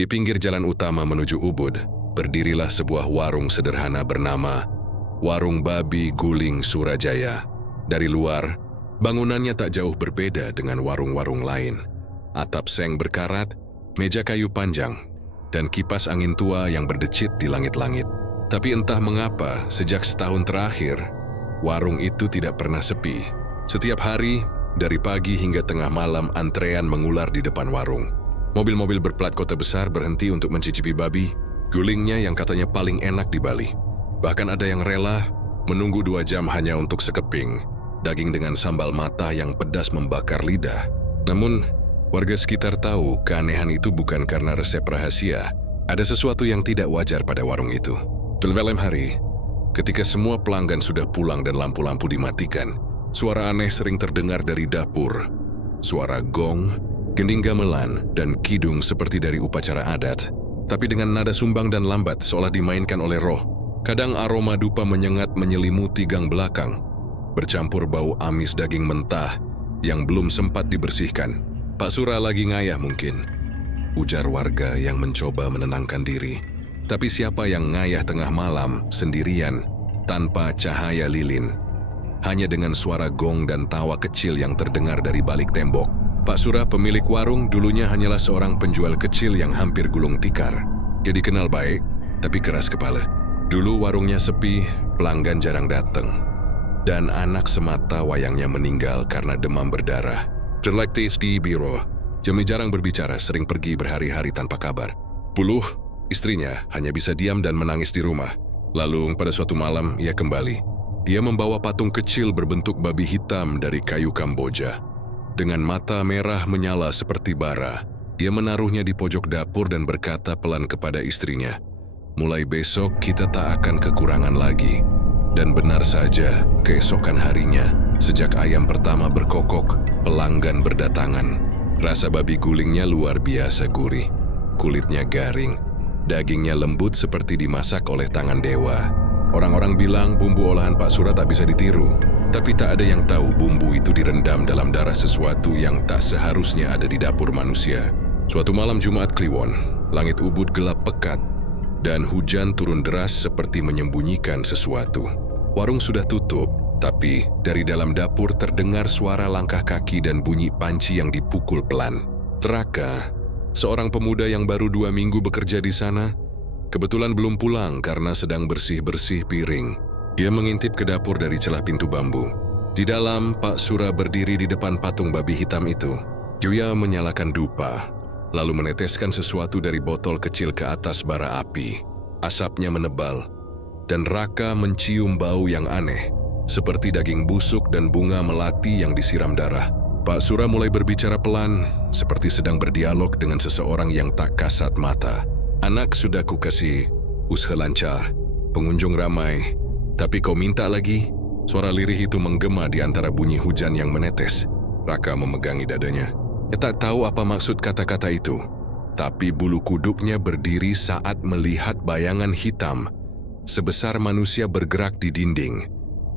Di pinggir jalan utama menuju Ubud, berdirilah sebuah warung sederhana bernama Warung Babi Guling Surajaya. Dari luar, bangunannya tak jauh berbeda dengan warung-warung lain. Atap seng berkarat, meja kayu panjang, dan kipas angin tua yang berdecit di langit-langit. Tapi entah mengapa, sejak setahun terakhir, warung itu tidak pernah sepi. Setiap hari, dari pagi hingga tengah malam, antrean mengular di depan warung. Mobil-mobil berplat kota besar berhenti untuk mencicipi babi, gulingnya yang katanya paling enak di Bali. Bahkan ada yang rela menunggu 2 jam hanya untuk sekeping daging dengan sambal mata yang pedas membakar lidah. Namun, warga sekitar tahu keanehan itu bukan karena resep rahasia. Ada sesuatu yang tidak wajar pada warung itu. Malam hari, ketika semua pelanggan sudah pulang dan lampu-lampu dimatikan, suara aneh sering terdengar dari dapur. Suara gong, gending gamelan, dan kidung seperti dari upacara adat, tapi dengan nada sumbang dan lambat seolah dimainkan oleh roh. Kadang aroma dupa menyengat menyelimuti gang belakang, bercampur bau amis daging mentah yang belum sempat dibersihkan. "Pak Sura lagi ngayah mungkin," ujar warga yang mencoba menenangkan diri. Tapi siapa yang ngayah tengah malam, sendirian, tanpa cahaya lilin? Hanya dengan suara gong dan tawa kecil yang terdengar dari balik tembok. Pak Sura, pemilik warung, dulunya hanyalah seorang penjual kecil yang hampir gulung tikar. Dia dikenal baik, tapi keras kepala. Dulu warungnya sepi, pelanggan jarang datang. Dan anak semata wayangnya meninggal karena demam berdarah. Terlektis di biro, Jemi jarang berbicara, sering pergi berhari-hari tanpa kabar. Puluh, istrinya hanya bisa diam dan menangis di rumah. Lalu pada suatu malam ia kembali. Ia membawa patung kecil berbentuk babi hitam dari kayu Kamboja. Dengan mata merah menyala seperti bara, ia menaruhnya di pojok dapur dan berkata pelan kepada istrinya, "Mulai besok kita tak akan kekurangan lagi." Dan benar saja, keesokan harinya, sejak ayam pertama berkokok, pelanggan berdatangan. Rasa babi gulingnya luar biasa gurih. Kulitnya garing, dagingnya lembut seperti dimasak oleh tangan dewa. Orang-orang bilang bumbu olahan Pak Sura tak bisa ditiru. Tapi tak ada yang tahu bumbu itu direndam dalam darah sesuatu yang tak seharusnya ada di dapur manusia. Suatu malam Jumat Kliwon, langit Ubud gelap pekat, dan hujan turun deras seperti menyembunyikan sesuatu. Warung sudah tutup, tapi dari dalam dapur terdengar suara langkah kaki dan bunyi panci yang dipukul pelan. Raka, seorang pemuda yang baru 2 minggu bekerja di sana, kebetulan belum pulang karena sedang bersih-bersih piring. Dia mengintip ke dapur dari celah pintu bambu. Di dalam, Pak Sura berdiri di depan patung babi hitam itu. Dia menyalakan dupa, lalu meneteskan sesuatu dari botol kecil ke atas bara api. Asapnya menebal, dan Raka mencium bau yang aneh, seperti daging busuk dan bunga melati yang disiram darah. Pak Sura mulai berbicara pelan, seperti sedang berdialog dengan seseorang yang tak kasat mata. "Anak, sudah kukasih usaha lancar, pengunjung ramai. Tapi kau minta lagi?" Suara lirih itu menggema di antara bunyi hujan yang menetes. Raka memegangi dadanya. Ia tak tahu apa maksud kata-kata itu. Tapi bulu kuduknya berdiri saat melihat bayangan hitam sebesar manusia bergerak di dinding.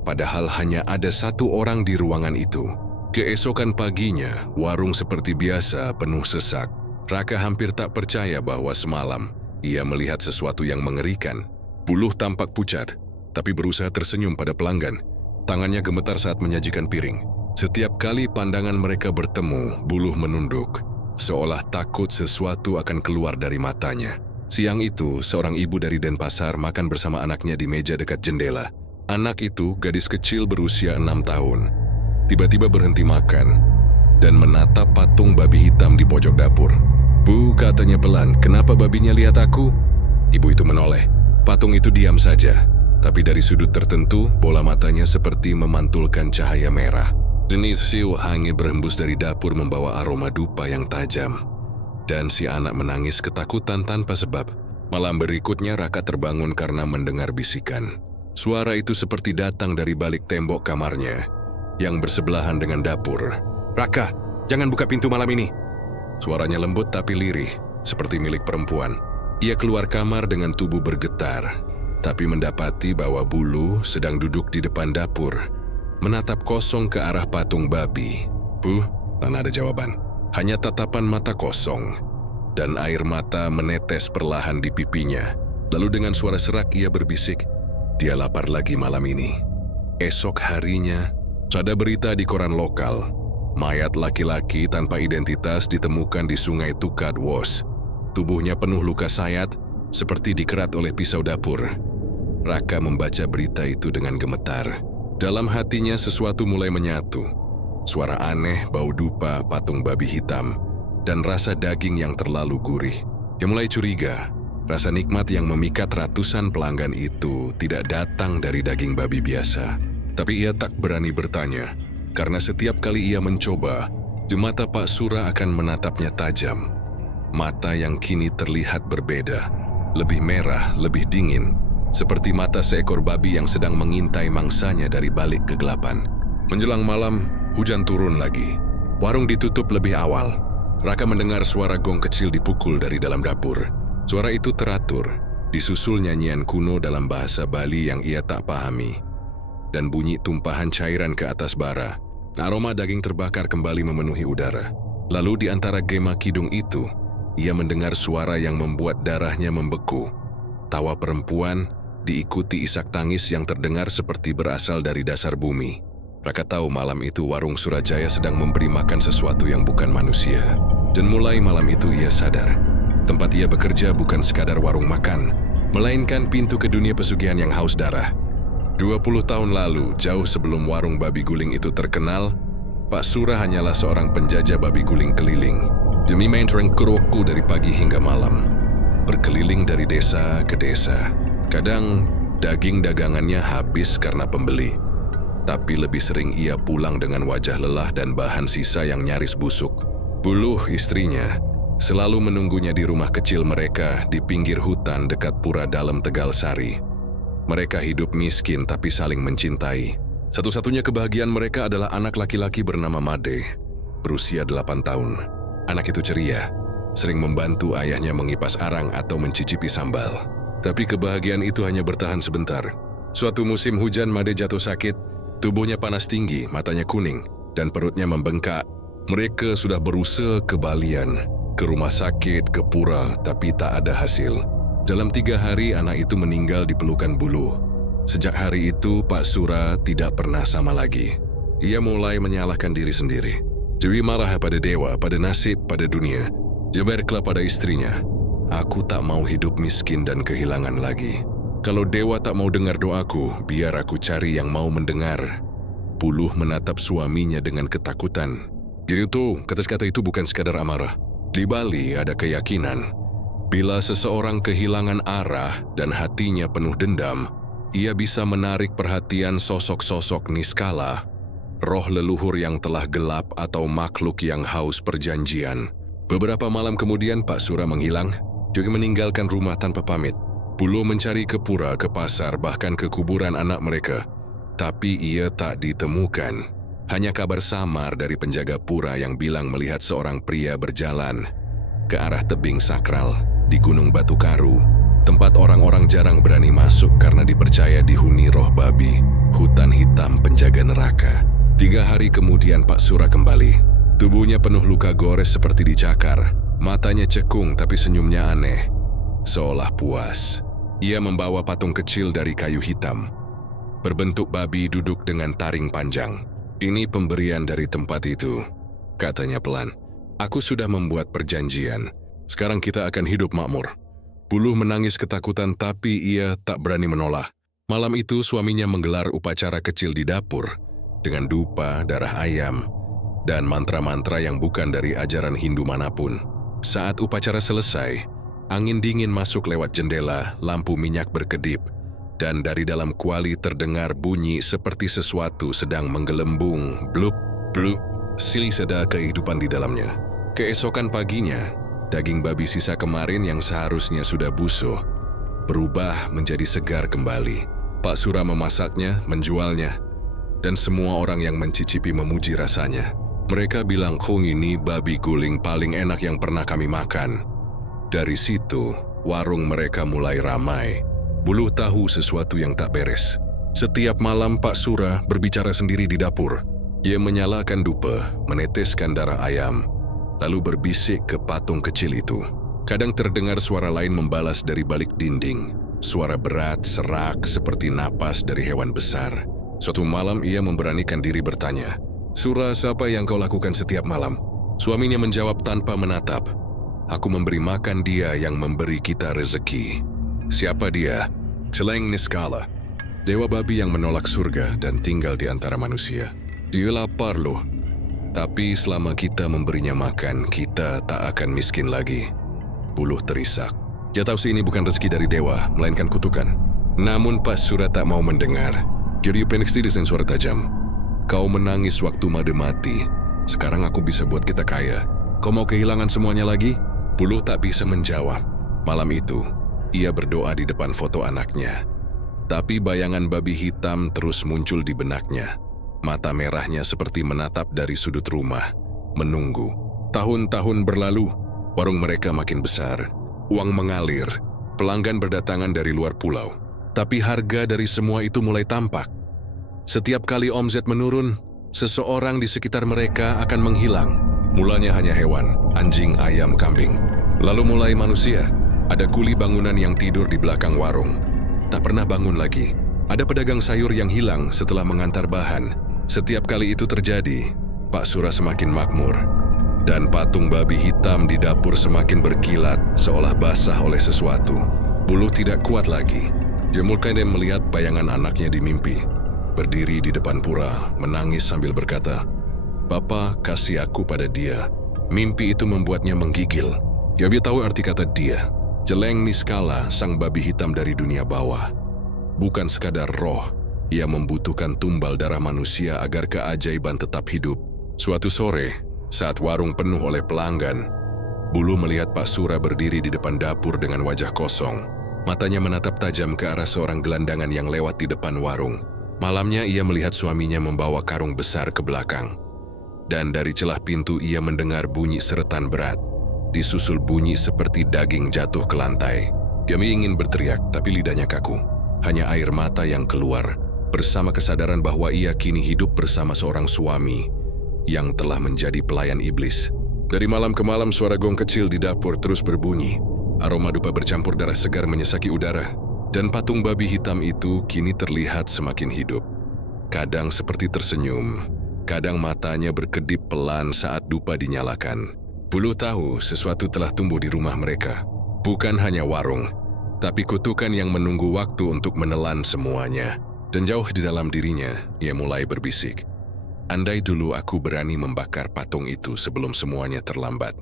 Padahal hanya ada 1 orang di ruangan itu. Keesokan paginya, warung seperti biasa penuh sesak. Raka hampir tak percaya bahwa semalam ia melihat sesuatu yang mengerikan. Buluh tampak pucat, tapi berusaha tersenyum pada pelanggan. Tangannya gemetar saat menyajikan piring. Setiap kali pandangan mereka bertemu, Buluh menunduk, seolah takut sesuatu akan keluar dari matanya. Siang itu, seorang ibu dari Denpasar makan bersama anaknya di meja dekat jendela. Anak itu, gadis kecil berusia 6 tahun, tiba-tiba berhenti makan dan menatap patung babi hitam di pojok dapur. "Bu," katanya pelan, "kenapa babinya lihat aku?" Ibu itu menoleh. Patung itu diam saja. Tapi dari sudut tertentu, bola matanya seperti memantulkan cahaya merah. Jenis siu angin berhembus dari dapur membawa aroma dupa yang tajam. Dan si anak menangis ketakutan tanpa sebab. Malam berikutnya Raka terbangun karena mendengar bisikan. Suara itu seperti datang dari balik tembok kamarnya, yang bersebelahan dengan dapur. "Raka, jangan buka pintu malam ini." Suaranya lembut tapi lirih, seperti milik perempuan. Ia keluar kamar dengan tubuh bergetar, tapi mendapati bahwa Bulu sedang duduk di depan dapur, menatap kosong ke arah patung babi. "Bu," tak ada jawaban. Hanya tatapan mata kosong. dan air mata menetes perlahan di pipinya. Lalu dengan suara serak ia berbisik, dia lapar lagi malam ini. Esok harinya, ada berita di koran lokal. Mayat laki-laki tanpa identitas ditemukan di sungai Tukadwos. Tubuhnya penuh luka sayat, seperti dikerat oleh pisau dapur. Raka membaca berita itu dengan gemetar. Dalam hatinya sesuatu mulai menyatu. Suara aneh, bau dupa, patung babi hitam, dan rasa daging yang terlalu gurih. Dia mulai curiga. Rasa nikmat yang memikat ratusan pelanggan itu tidak datang dari daging babi biasa. Tapi ia tak berani bertanya, karena setiap kali ia mencoba, mata Pak Sura akan menatapnya tajam. Mata yang kini terlihat berbeda, lebih merah, lebih dingin, seperti mata seekor babi yang sedang mengintai mangsanya dari balik kegelapan. Menjelang malam, hujan turun lagi. Warung ditutup lebih awal. Raka mendengar suara gong kecil dipukul dari dalam dapur. Suara itu teratur, disusul nyanyian kuno dalam bahasa Bali yang ia tak pahami, dan bunyi tumpahan cairan ke atas bara. Aroma daging terbakar kembali memenuhi udara. Lalu di antara gema kidung itu, ia mendengar suara yang membuat darahnya membeku. Tawa perempuan diikuti isak tangis yang terdengar seperti berasal dari dasar bumi. Raka tahu malam itu warung Surajaya sedang memberi makan sesuatu yang bukan manusia. Dan mulai malam itu ia sadar, tempat ia bekerja bukan sekadar warung makan, melainkan pintu ke dunia pesugihan yang haus darah. 20 tahun lalu, jauh sebelum warung babi guling itu terkenal, Pak Sura hanyalah seorang penjajah babi guling keliling. Demi main rengkuroku dari pagi hingga malam, berkeliling dari desa ke desa. Kadang daging dagangannya habis karena pembeli, tapi lebih sering ia pulang dengan wajah lelah dan bahan sisa yang nyaris busuk. Buluh, istrinya, selalu menunggunya di rumah kecil mereka di pinggir hutan dekat Pura Dalam Tegal Sari. Mereka hidup miskin tapi saling mencintai. Satu-satunya kebahagiaan mereka adalah anak laki-laki bernama Made, berusia 8 tahun. Anak itu ceria, sering membantu ayahnya mengipas arang atau mencicipi sambal. Tapi kebahagiaan itu hanya bertahan sebentar. Suatu musim hujan, Made jatuh sakit, tubuhnya panas tinggi, matanya kuning, dan perutnya membengkak. Mereka sudah berusaha ke Balian, ke rumah sakit, ke pura, tapi tak ada hasil. Dalam 3 hari, anak itu meninggal di pelukan Buluh. Sejak hari itu, Pak Sura tidak pernah sama lagi. Ia mulai menyalahkan diri sendiri. Dewi marah pada dewa, pada nasib, pada dunia. Dia berkata pada istrinya, "Aku tak mau hidup miskin dan kehilangan lagi. Kalau dewa tak mau dengar doaku, biar aku cari yang mau mendengar." Buluh menatap suaminya dengan ketakutan. Jadi itu, kata-kata itu bukan sekadar amarah. Di Bali ada keyakinan, bila seseorang kehilangan arah dan hatinya penuh dendam, ia bisa menarik perhatian sosok-sosok niskala, roh leluhur yang telah gelap atau makhluk yang haus perjanjian. Beberapa malam kemudian Pak Sura menghilang, juga meninggalkan rumah tanpa pamit. Buluh mencari ke pura, ke pasar, bahkan ke kuburan anak mereka. Tapi ia tak ditemukan. Hanya kabar samar dari penjaga pura yang bilang melihat seorang pria berjalan ke arah tebing sakral di Gunung Batu Karu, tempat orang-orang jarang berani masuk karena dipercaya dihuni roh babi, hutan hitam penjaga neraka. 3 hari kemudian Pak Sura kembali. Tubuhnya penuh luka gores seperti dicakar, matanya cekung tapi senyumnya aneh, seolah puas. Ia membawa patung kecil dari kayu hitam, berbentuk babi duduk dengan taring panjang. "Ini pemberian dari tempat itu," katanya pelan. "Aku sudah membuat perjanjian. Sekarang kita akan hidup makmur." Buluh menangis ketakutan tapi ia tak berani menolak. Malam itu suaminya menggelar upacara kecil di dapur dengan dupa, darah ayam, dan mantra-mantra yang bukan dari ajaran Hindu manapun. Saat upacara selesai, angin dingin masuk lewat jendela, lampu minyak berkedip, dan dari dalam kuali terdengar bunyi seperti sesuatu sedang menggelembung, blup, blup, silih seda kehidupan di dalamnya. Keesokan paginya, daging babi sisa kemarin yang seharusnya sudah busuk, berubah menjadi segar kembali. Pak Sura memasaknya, menjualnya, dan semua orang yang mencicipi memuji rasanya. Mereka bilang, ini babi guling paling enak yang pernah kami makan." Dari situ, warung mereka mulai ramai. Buluh tahu sesuatu yang tak beres. Setiap malam Pak Sura berbicara sendiri di dapur. Ia menyalakan dupa, meneteskan darah ayam, lalu berbisik ke patung kecil itu. Kadang terdengar suara lain membalas dari balik dinding. Suara berat, serak, seperti napas dari hewan besar. Suatu malam ia memberanikan diri bertanya, "Surah, apa yang kau lakukan setiap malam?" Suaminya menjawab tanpa menatap, "Aku memberi makan dia yang memberi kita rezeki." Siapa dia? Celeng Niskala, dewa babi yang menolak surga dan tinggal di antara manusia. Dia lapar loh. Tapi selama kita memberinya makan, kita tak akan miskin lagi. Buluh terisak. Dia tahu sih ini bukan rezeki dari dewa, melainkan kutukan. Namun pas Surah tak mau mendengar. Jadi Penix dengan suara tajam. "Kau menangis waktu Made mati. Sekarang aku bisa buat kita kaya. Kau mau kehilangan semuanya lagi?" Buluh tak bisa menjawab. Malam itu, ia berdoa di depan foto anaknya. Tapi bayangan babi hitam terus muncul di benaknya. Mata merahnya seperti menatap dari sudut rumah, menunggu. Tahun-tahun berlalu, warung mereka makin besar. Uang mengalir, pelanggan berdatangan dari luar pulau. Tapi harga dari semua itu mulai tampak. Setiap kali omset menurun, seseorang di sekitar mereka akan menghilang. Mulanya hanya hewan, anjing, ayam, kambing. Lalu mulai manusia. Ada kuli bangunan yang tidur di belakang warung. Tak pernah bangun lagi. Ada pedagang sayur yang hilang setelah mengantar bahan. Setiap kali itu terjadi, Pak Surah semakin makmur. Dan patung babi hitam di dapur semakin berkilat seolah basah oleh sesuatu. Buluh tidak kuat lagi. Dia mulai melihat bayangan anaknya di mimpi. Berdiri di depan pura, menangis sambil berkata, "Bapa, kasih aku pada dia." Mimpi itu membuatnya menggigil. Dia tahu arti kata dia. Celeng Niskala, sang babi hitam dari dunia bawah. Bukan sekadar roh, ia membutuhkan tumbal darah manusia agar keajaiban tetap hidup. Suatu sore, saat warung penuh oleh pelanggan, Buluh melihat Pak Surah berdiri di depan dapur dengan wajah kosong. Matanya menatap tajam ke arah seorang gelandangan yang lewat di depan warung. Malamnya ia melihat suaminya membawa karung besar ke belakang. Dan dari celah pintu ia mendengar bunyi seretan berat. Disusul bunyi seperti daging jatuh ke lantai. Dia ingin berteriak, tapi lidahnya kaku. Hanya air mata yang keluar, bersama kesadaran bahwa ia kini hidup bersama seorang suami yang telah menjadi pelayan iblis. Dari malam ke malam suara gong kecil di dapur terus berbunyi. Aroma dupa bercampur darah segar menyesaki udara. Dan patung babi hitam itu kini terlihat semakin hidup. Kadang seperti tersenyum, kadang matanya berkedip pelan saat dupa dinyalakan. Buluh tahu sesuatu telah tumbuh di rumah mereka. Bukan hanya warung, tapi kutukan yang menunggu waktu untuk menelan semuanya. Dan jauh di dalam dirinya, ia mulai berbisik. Andai dulu aku berani membakar patung itu sebelum semuanya terlambat.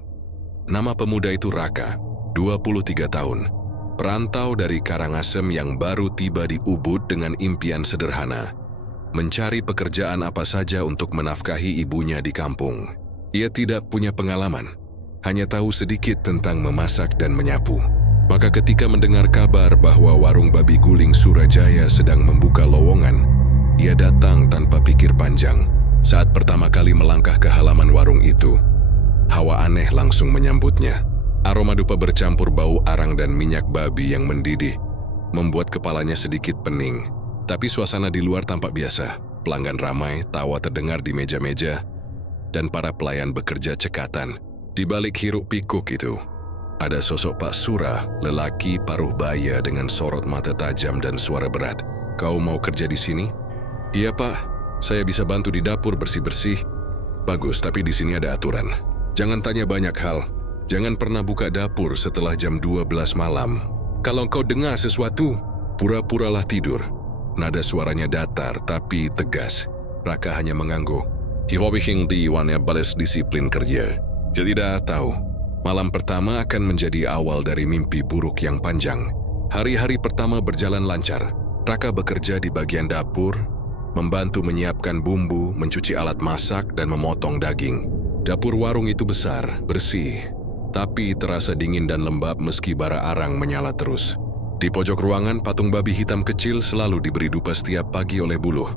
Nama pemuda itu Raka, 23 tahun. Perantau dari Karangasem yang baru tiba di Ubud dengan impian sederhana. Mencari pekerjaan apa saja untuk menafkahi ibunya di kampung. Ia tidak punya pengalaman. Hanya tahu sedikit tentang memasak dan menyapu. Maka ketika mendengar kabar bahwa warung babi guling Surajaya sedang membuka lowongan, ia datang tanpa pikir panjang. Saat pertama kali melangkah ke halaman warung itu, hawa aneh langsung menyambutnya. Aroma dupa bercampur bau arang dan minyak babi yang mendidih, membuat kepalanya sedikit pening. Tapi suasana di luar tampak biasa. Pelanggan ramai, tawa terdengar di meja-meja, dan para pelayan bekerja cekatan. Di balik hiruk pikuk itu, ada sosok Pak Surah, lelaki paruh baya dengan sorot mata tajam dan suara berat. "Kau mau kerja di sini?" "Iya Pak, saya bisa bantu di dapur bersih-bersih." "Bagus, tapi di sini ada aturan. Jangan tanya banyak hal. Jangan pernah buka dapur setelah jam 12 malam. Kalau kau dengar sesuatu, pura-puralah tidur." Nada suaranya datar tapi tegas. Raka hanya mengangguk. Hiwawihing diwannya balas disiplin kerja. Dia tidak tahu, malam pertama akan menjadi awal dari mimpi buruk yang panjang. Hari-hari pertama berjalan lancar. Raka bekerja di bagian dapur, membantu menyiapkan bumbu, mencuci alat masak, dan memotong daging. Dapur warung itu besar, bersih, tapi terasa dingin dan lembab meski bara arang menyala terus. Di pojok ruangan, patung babi hitam kecil selalu diberi dupa setiap pagi oleh Buluh.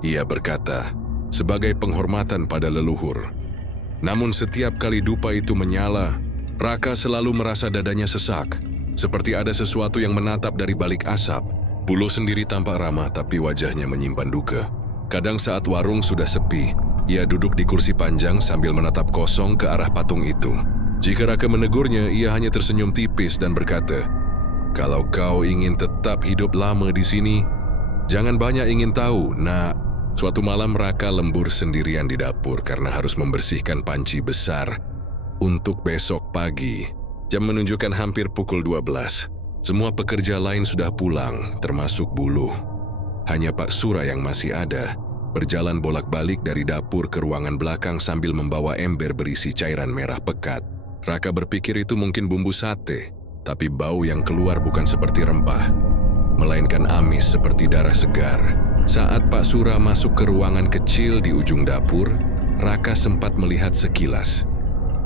Ia berkata, sebagai penghormatan pada leluhur. Namun setiap kali dupa itu menyala, Raka selalu merasa dadanya sesak, seperti ada sesuatu yang menatap dari balik asap. Buluh sendiri tampak ramah tapi wajahnya menyimpan duka. Kadang saat warung sudah sepi, ia duduk di kursi panjang sambil menatap kosong ke arah patung itu. Jika Raka menegurnya, ia hanya tersenyum tipis dan berkata, "Kalau kau ingin tetap hidup lama di sini, jangan banyak ingin tahu, nak." Suatu malam Raka lembur sendirian di dapur karena harus membersihkan panci besar untuk besok pagi. Jam menunjukkan hampir pukul 12. Semua pekerja lain sudah pulang, termasuk Buluh. Hanya Pak Sura yang masih ada, berjalan bolak-balik dari dapur ke ruangan belakang sambil membawa ember berisi cairan merah pekat. Raka berpikir itu mungkin bumbu sate, tapi bau yang keluar bukan seperti rempah, melainkan amis seperti darah segar. Saat Pak Sura masuk ke ruangan kecil di ujung dapur, Raka sempat melihat sekilas.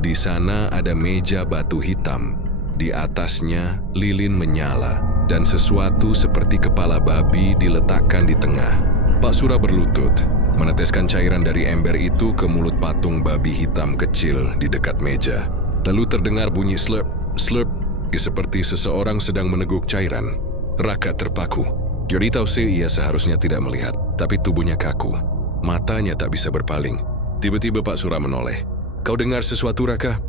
Di sana ada meja batu hitam. Di atasnya lilin menyala dan sesuatu seperti kepala babi diletakkan di tengah. Pak Sura berlutut, meneteskan cairan dari ember itu ke mulut patung babi hitam kecil di dekat meja. Lalu terdengar bunyi slurp, slurp, seperti seseorang sedang meneguk cairan. Raka terpaku. Gyori Tause ia seharusnya tidak melihat, tapi tubuhnya kaku. Matanya tak bisa berpaling. Tiba-tiba Pak Sura menoleh. "Kau dengar sesuatu, Raka?"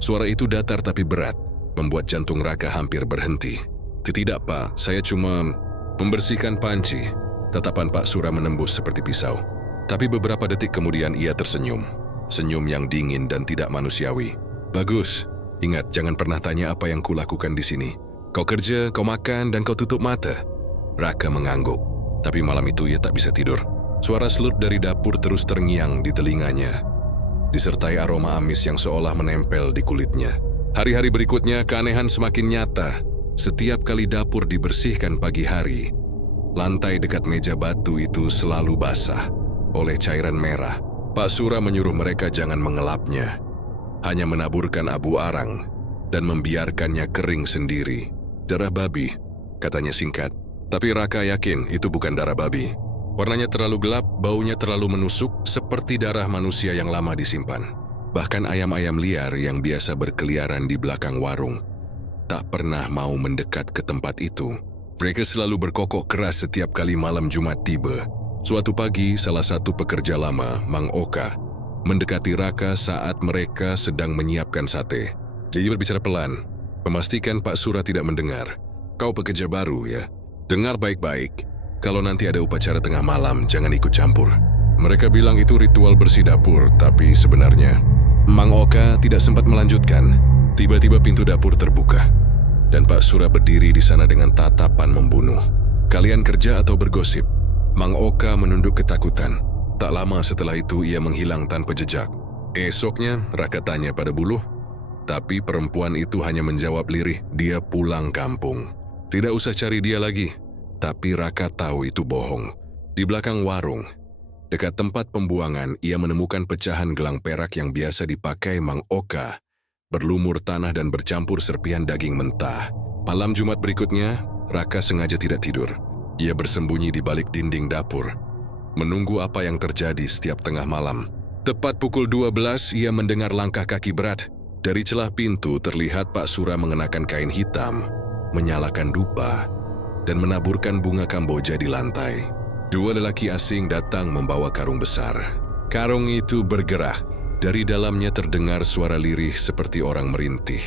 Suara itu datar tapi berat, membuat jantung Raka hampir berhenti. "Tidak, Pak. Saya cuma membersihkan panci." Tatapan Pak Sura menembus seperti pisau. Tapi beberapa detik kemudian ia tersenyum. Senyum yang dingin dan tidak manusiawi. "Bagus. Ingat, jangan pernah tanya apa yang kulakukan di sini. Kau kerja, kau makan, dan kau tutup mata." Raka mengangguk. Tapi malam itu ia tak bisa tidur. Suara slurp dari dapur terus terngiang di telinganya, disertai aroma amis yang seolah menempel di kulitnya. Hari-hari berikutnya keanehan semakin nyata. Setiap kali dapur dibersihkan pagi hari, lantai dekat meja batu itu selalu basah oleh cairan merah. Pak Sura menyuruh mereka jangan mengelapnya, hanya menaburkan abu arang dan membiarkannya kering sendiri. "Darah babi," katanya singkat. Tapi Raka yakin itu bukan darah babi. Warnanya terlalu gelap, baunya terlalu menusuk, seperti darah manusia yang lama disimpan. Bahkan ayam-ayam liar yang biasa berkeliaran di belakang warung tak pernah mau mendekat ke tempat itu. Mereka selalu berkokok keras setiap kali malam Jumat tiba. Suatu pagi, salah satu pekerja lama, Mang Oka, mendekati Raka saat mereka sedang menyiapkan sate. Dia berbicara pelan, memastikan Pak Sura tidak mendengar. "Kau pekerja baru, ya? Dengar baik-baik. Kalau nanti ada upacara tengah malam, jangan ikut campur." Mereka bilang itu ritual bersih dapur, tapi sebenarnya Mang Oka tidak sempat melanjutkan. Tiba-tiba pintu dapur terbuka, dan Pak Sura berdiri di sana dengan tatapan membunuh. "Kalian kerja atau bergosip?" Mang Oka menunduk ketakutan. Tak lama setelah itu ia menghilang tanpa jejak. Esoknya Raka tanya pada Buluh, tapi perempuan itu hanya menjawab lirih, dia pulang kampung. Tidak usah cari dia lagi. Tapi Raka tahu itu bohong. Di belakang warung, dekat tempat pembuangan, ia menemukan pecahan gelang perak yang biasa dipakai Mang Oka, berlumur tanah dan bercampur serpihan daging mentah. Malam Jumat berikutnya, Raka sengaja tidak tidur. Ia bersembunyi di balik dinding dapur, menunggu apa yang terjadi setiap tengah malam. Tepat pukul 12, ia mendengar langkah kaki berat. Dari celah pintu terlihat Pak Sura mengenakan kain hitam, menyalakan dupa, dan menaburkan bunga kamboja di lantai. Dua lelaki asing datang membawa karung besar. Karung itu bergerak. Dari dalamnya terdengar suara lirih seperti orang merintih.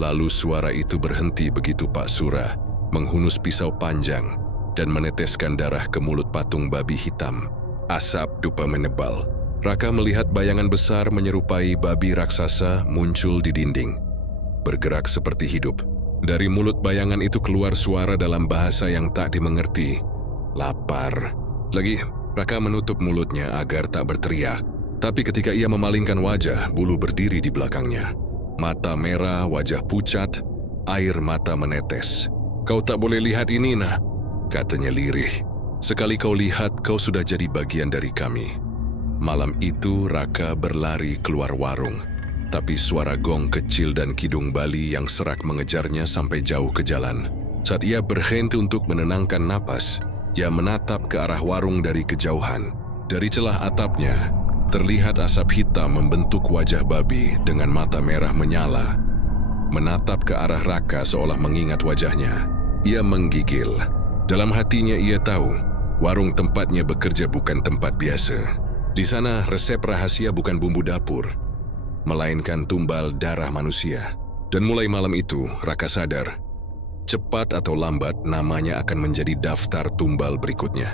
Lalu suara itu berhenti begitu Pak Sura menghunus pisau panjang dan meneteskan darah ke mulut patung babi hitam. Asap dupa menebal. Raka melihat bayangan besar menyerupai babi raksasa muncul di dinding, bergerak seperti hidup. Dari mulut bayangan itu keluar suara dalam bahasa yang tak dimengerti. "Lapar." Lagi, Raka menutup mulutnya agar tak berteriak. Tapi ketika ia memalingkan wajah, Bulu berdiri di belakangnya. Mata merah, wajah pucat, air mata menetes. "Kau tak boleh lihat ini, nah," katanya lirih. "Sekali kau lihat, kau sudah jadi bagian dari kami." Malam itu Raka berlari keluar warung. Tapi suara gong kecil dan kidung Bali yang serak mengejarnya sampai jauh ke jalan. Saat ia berhenti untuk menenangkan napas, ia menatap ke arah warung dari kejauhan. Dari celah atapnya, terlihat asap hitam membentuk wajah babi dengan mata merah menyala. Menatap ke arah Raka seolah mengingat wajahnya. Ia menggigil. Dalam hatinya ia tahu, warung tempatnya bekerja bukan tempat biasa. Di sana resep rahasia bukan bumbu dapur, melainkan tumbal darah manusia. Dan mulai malam itu, Raka sadar, cepat atau lambat namanya akan menjadi daftar tumbal berikutnya.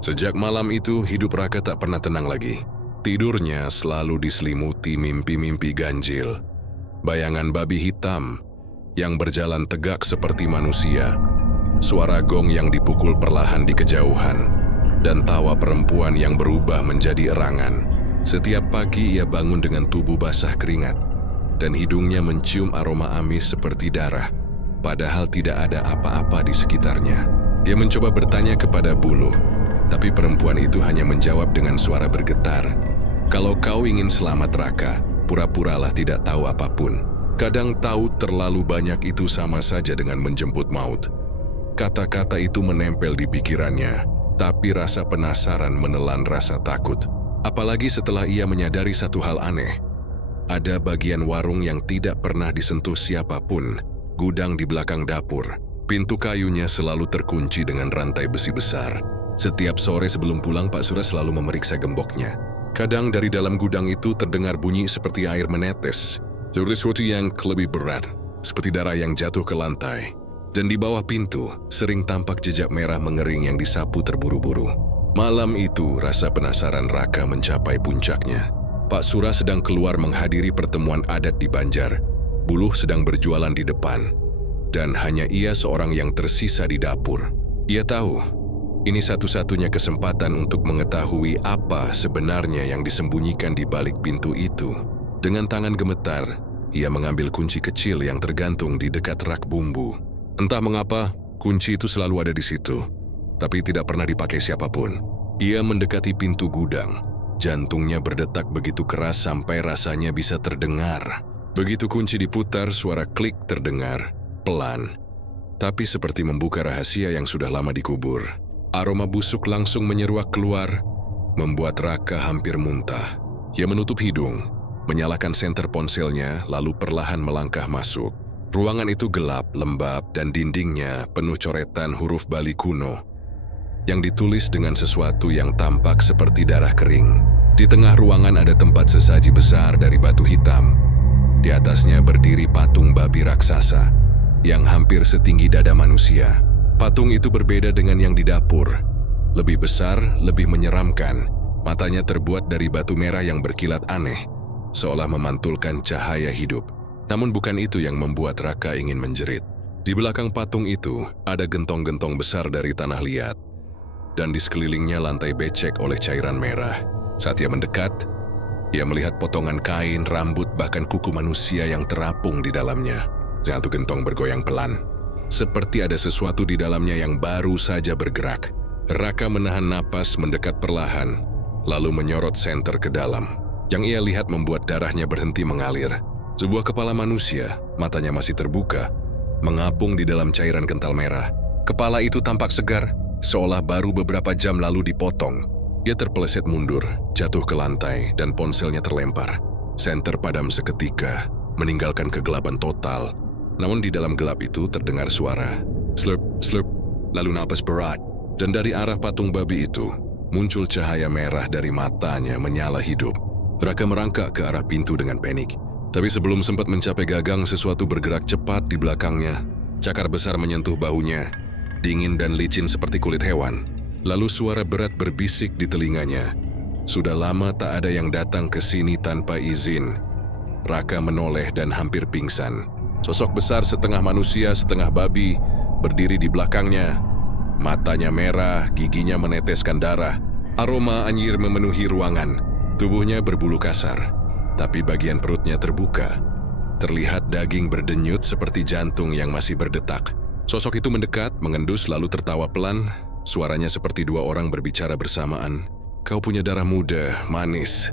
Sejak malam itu, hidup Raka tak pernah tenang lagi. Tidurnya selalu diselimuti mimpi-mimpi ganjil. Bayangan babi hitam yang berjalan tegak seperti manusia, suara gong yang dipukul perlahan di kejauhan, dan tawa perempuan yang berubah menjadi erangan. Setiap pagi ia bangun dengan tubuh basah keringat, dan hidungnya mencium aroma amis seperti darah, padahal tidak ada apa-apa di sekitarnya. Dia mencoba bertanya kepada buluh, tapi perempuan itu hanya menjawab dengan suara bergetar. Kalau kau ingin selamat Raka, pura-puralah tidak tahu apapun. Kadang tahu terlalu banyak itu sama saja dengan menjemput maut. Kata-kata itu menempel di pikirannya, tapi rasa penasaran menelan rasa takut. Apalagi setelah ia menyadari satu hal aneh. Ada bagian warung yang tidak pernah disentuh siapapun, gudang di belakang dapur. Pintu kayunya selalu terkunci dengan rantai besi besar. Setiap sore sebelum pulang, Pak Sura selalu memeriksa gemboknya. Kadang dari dalam gudang itu terdengar bunyi seperti air menetes, seperti sesuatu yang lebih berat, seperti darah yang jatuh ke lantai. Dan di bawah pintu, sering tampak jejak merah mengering yang disapu terburu-buru. Malam itu, rasa penasaran Raka mencapai puncaknya. Pak Sura sedang keluar menghadiri pertemuan adat di Banjar. Buluh sedang berjualan di depan, dan hanya ia seorang yang tersisa di dapur. Ia tahu, ini satu-satunya kesempatan untuk mengetahui apa sebenarnya yang disembunyikan di balik pintu itu. Dengan tangan gemetar, ia mengambil kunci kecil yang tergantung di dekat rak bumbu. Entah mengapa, kunci itu selalu ada di situ, tapi tidak pernah dipakai siapapun. Ia mendekati pintu gudang. Jantungnya berdetak begitu keras sampai rasanya bisa terdengar. Begitu kunci diputar, suara klik terdengar, pelan, tapi seperti membuka rahasia yang sudah lama dikubur. Aroma busuk langsung menyeruak keluar, membuat Raka hampir muntah. Ia menutup hidung, menyalakan senter ponselnya, lalu perlahan melangkah masuk. Ruangan itu gelap, lembab, dan dindingnya penuh coretan huruf Bali kuno yang ditulis dengan sesuatu yang tampak seperti darah kering. Di tengah ruangan ada tempat sesaji besar dari batu hitam. Di atasnya berdiri patung babi raksasa yang hampir setinggi dada manusia. Patung itu berbeda dengan yang di dapur. Lebih besar, lebih menyeramkan. Matanya terbuat dari batu merah yang berkilat aneh, seolah memantulkan cahaya hidup. Namun bukan itu yang membuat Raka ingin menjerit. Di belakang patung itu ada gentong-gentong besar dari tanah liat, dan di sekelilingnya lantai becek oleh cairan merah. Saat ia mendekat, ia melihat potongan kain, rambut, bahkan kuku manusia yang terapung di dalamnya. Satu gentong bergoyang pelan, seperti ada sesuatu di dalamnya yang baru saja bergerak. Raka menahan napas, mendekat perlahan, lalu menyorot senter ke dalam. Yang ia lihat membuat darahnya berhenti mengalir. Sebuah kepala manusia, matanya masih terbuka, mengapung di dalam cairan kental merah. Kepala itu tampak segar, seolah baru beberapa jam lalu dipotong. Ia terpeleset mundur, jatuh ke lantai, dan ponselnya terlempar. Senter padam seketika, meninggalkan kegelapan total. Namun di dalam gelap itu terdengar suara slurp, slurp, lalu napas berat. Dan dari arah patung babi itu, muncul cahaya merah dari matanya menyala hidup. Raka merangkak ke arah pintu dengan panik. Tapi sebelum sempat mencapai gagang, sesuatu bergerak cepat di belakangnya. Cakar besar menyentuh bahunya, dingin dan licin seperti kulit hewan. Lalu suara berat berbisik di telinganya. Sudah lama tak ada yang datang ke sini tanpa izin. Raka menoleh dan hampir pingsan. Sosok besar setengah manusia, setengah babi, berdiri di belakangnya. Matanya merah, giginya meneteskan darah. Aroma anyir memenuhi ruangan. Tubuhnya berbulu kasar, tapi bagian perutnya terbuka. Terlihat daging berdenyut seperti jantung yang masih berdetak. Sosok itu mendekat, mengendus lalu tertawa pelan. Suaranya seperti dua orang berbicara bersamaan. Kau punya darah muda, manis.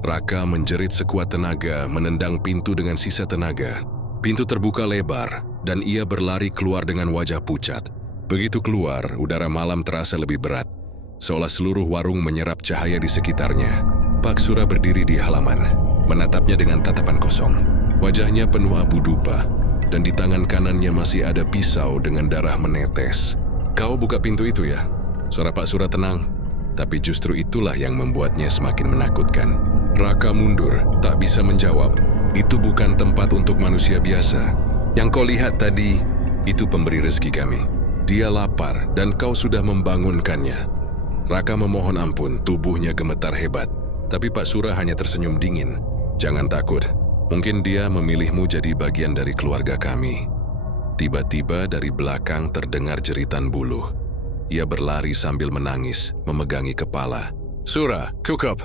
Raka menjerit sekuat tenaga, menendang pintu dengan sisa tenaga. Pintu terbuka lebar, dan ia berlari keluar dengan wajah pucat. Begitu keluar, udara malam terasa lebih berat, seolah seluruh warung menyerap cahaya di sekitarnya. Pak Sura berdiri di halaman, menatapnya dengan tatapan kosong. Wajahnya penuh abu dupa, dan di tangan kanannya masih ada pisau dengan darah menetes. Kau buka pintu itu ya? Suara Pak Sura tenang, tapi justru itulah yang membuatnya semakin menakutkan. Raka mundur, tak bisa menjawab. Itu bukan tempat untuk manusia biasa. Yang kau lihat tadi, itu pemberi rezeki kami. Dia lapar dan kau sudah membangunkannya. Raka memohon ampun, tubuhnya gemetar hebat. Tapi Pak Sura hanya tersenyum dingin. Jangan takut, mungkin dia memilihmu jadi bagian dari keluarga kami. Tiba-tiba dari belakang terdengar jeritan buluh. Ia berlari sambil menangis, memegangi kepala. Sura, cukup.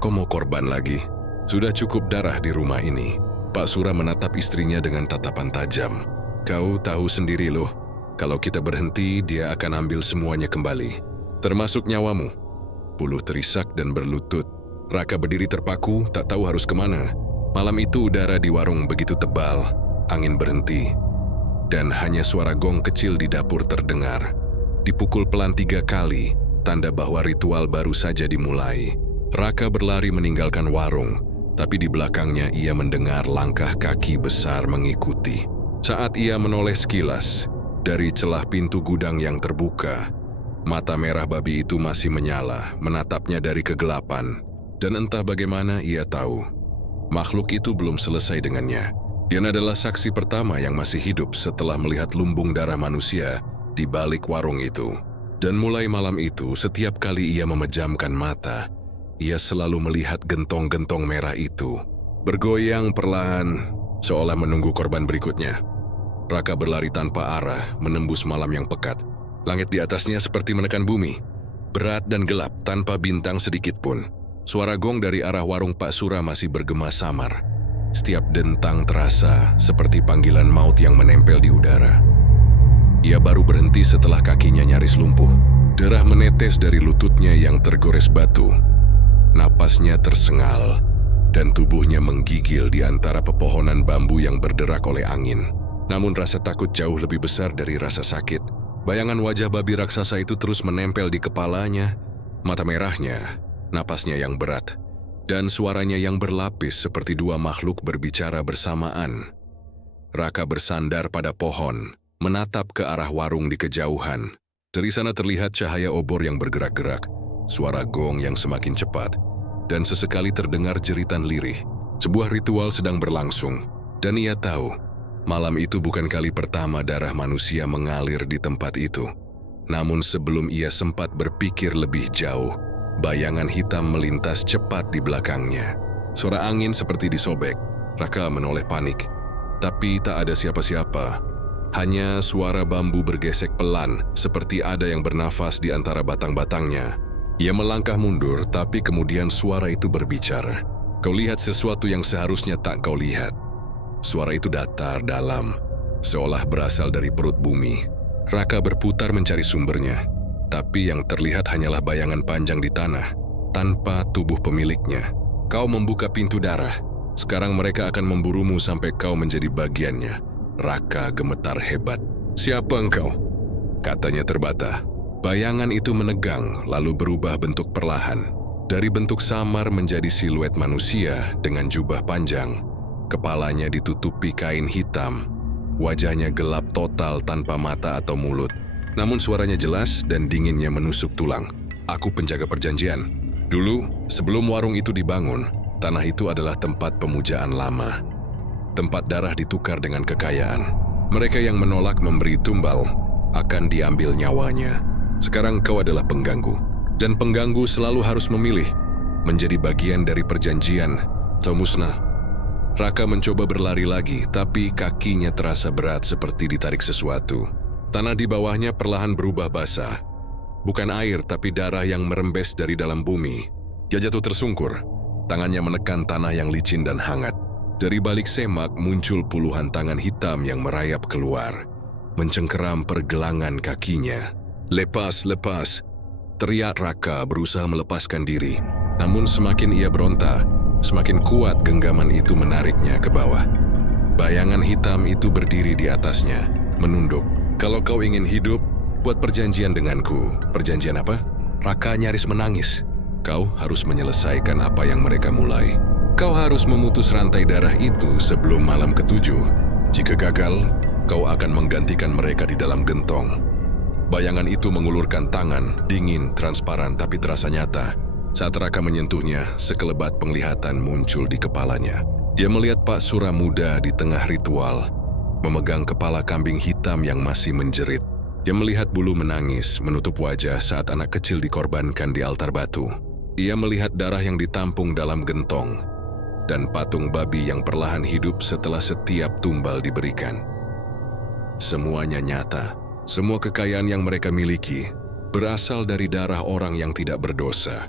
Kau mau korban lagi? Sudah cukup darah di rumah ini. Pak Sura menatap istrinya dengan tatapan tajam. Kau tahu sendiri loh, kalau kita berhenti, dia akan ambil semuanya kembali. Termasuk nyawamu. Buluh terisak dan berlutut. Raka berdiri terpaku, tak tahu harus kemana. Malam itu udara di warung begitu tebal, angin berhenti. Dan hanya suara gong kecil di dapur terdengar. Dipukul pelan 3 kali, tanda bahwa ritual baru saja dimulai. Raka berlari meninggalkan warung, tapi di belakangnya ia mendengar langkah kaki besar mengikuti. Saat ia menoleh sekilas, dari celah pintu gudang yang terbuka, mata merah babi itu masih menyala, menatapnya dari kegelapan. Dan entah bagaimana ia tahu, makhluk itu belum selesai dengannya. Dia adalah saksi pertama yang masih hidup setelah melihat lumbung darah manusia di balik warung itu. Dan mulai malam itu, setiap kali ia memejamkan mata, ia selalu melihat gentong-gentong merah itu bergoyang perlahan, seolah menunggu korban berikutnya. Raka berlari tanpa arah, menembus malam yang pekat. Langit di atasnya seperti menekan bumi, berat dan gelap tanpa bintang sedikit pun. Suara gong dari arah warung Pak Sura masih bergema samar. Setiap dentang terasa seperti panggilan maut yang menempel di udara. Ia baru berhenti setelah kakinya nyaris lumpuh. Darah menetes dari lututnya yang tergores batu. Napasnya tersengal, dan tubuhnya menggigil di antara pepohonan bambu yang berderak oleh angin. Namun rasa takut jauh lebih besar dari rasa sakit. Bayangan wajah babi raksasa itu terus menempel di kepalanya. Mata merahnya, napasnya yang berat, dan suaranya yang berlapis seperti dua makhluk berbicara bersamaan. Raka bersandar pada pohon, menatap ke arah warung di kejauhan. Dari sana terlihat cahaya obor yang bergerak-gerak, suara gong yang semakin cepat, dan sesekali terdengar jeritan lirih. Sebuah ritual sedang berlangsung, dan ia tahu, malam itu bukan kali pertama darah manusia mengalir di tempat itu. Namun sebelum ia sempat berpikir lebih jauh, bayangan hitam melintas cepat di belakangnya. Suara angin seperti disobek. Raka menoleh panik, tapi tak ada siapa-siapa. Hanya suara bambu bergesek pelan, seperti ada yang bernafas di antara batang-batangnya. Ia melangkah mundur, tapi kemudian suara itu berbicara. Kau lihat sesuatu yang seharusnya tak kau lihat. Suara itu datar dalam, seolah berasal dari perut bumi. Raka berputar mencari sumbernya, tapi yang terlihat hanyalah bayangan panjang di tanah, tanpa tubuh pemiliknya. Kau membuka pintu darah. Sekarang mereka akan memburumu sampai kau menjadi bagiannya. Raka gemetar hebat. Siapa engkau? Katanya terbata. Bayangan itu menegang, lalu berubah bentuk perlahan. Dari bentuk samar menjadi siluet manusia dengan jubah panjang. Kepalanya ditutupi kain hitam. Wajahnya gelap total tanpa mata atau mulut. Namun suaranya jelas dan dinginnya menusuk tulang. Aku penjaga perjanjian. Dulu, sebelum warung itu dibangun, tanah itu adalah tempat pemujaan lama. Tempat darah ditukar dengan kekayaan. Mereka yang menolak memberi tumbal akan diambil nyawanya. Sekarang kau adalah pengganggu. Dan pengganggu selalu harus memilih menjadi bagian dari perjanjian atau musnah. Raka mencoba berlari lagi, tapi kakinya terasa berat seperti ditarik sesuatu. Tanah di bawahnya perlahan berubah basah. Bukan air, tapi darah yang merembes dari dalam bumi. Dia jatuh tersungkur. Tangannya menekan tanah yang licin dan hangat. Dari balik semak muncul puluhan tangan hitam yang merayap keluar, mencengkeram pergelangan kakinya. Lepas, lepas! Teriak Raka berusaha melepaskan diri. Namun semakin ia beronta, semakin kuat genggaman itu menariknya ke bawah. Bayangan hitam itu berdiri di atasnya, menunduk. Kalau kau ingin hidup, buat perjanjian denganku. Perjanjian apa? Raka nyaris menangis. Kau harus menyelesaikan apa yang mereka mulai. Kau harus memutus rantai darah itu sebelum malam ke-7. Jika gagal, kau akan menggantikan mereka di dalam gentong. Bayangan itu mengulurkan tangan, dingin, transparan, tapi terasa nyata. Saat Raka menyentuhnya, sekelebat penglihatan muncul di kepalanya. Dia melihat Pak Sura muda di tengah ritual, memegang kepala kambing hitam yang masih menjerit. Dia melihat bulu menangis menutup wajah saat anak kecil dikorbankan di altar batu. Ia melihat darah yang ditampung dalam gentong, dan patung babi yang perlahan hidup setelah setiap tumbal diberikan. Semuanya nyata, semua kekayaan yang mereka miliki berasal dari darah orang yang tidak berdosa.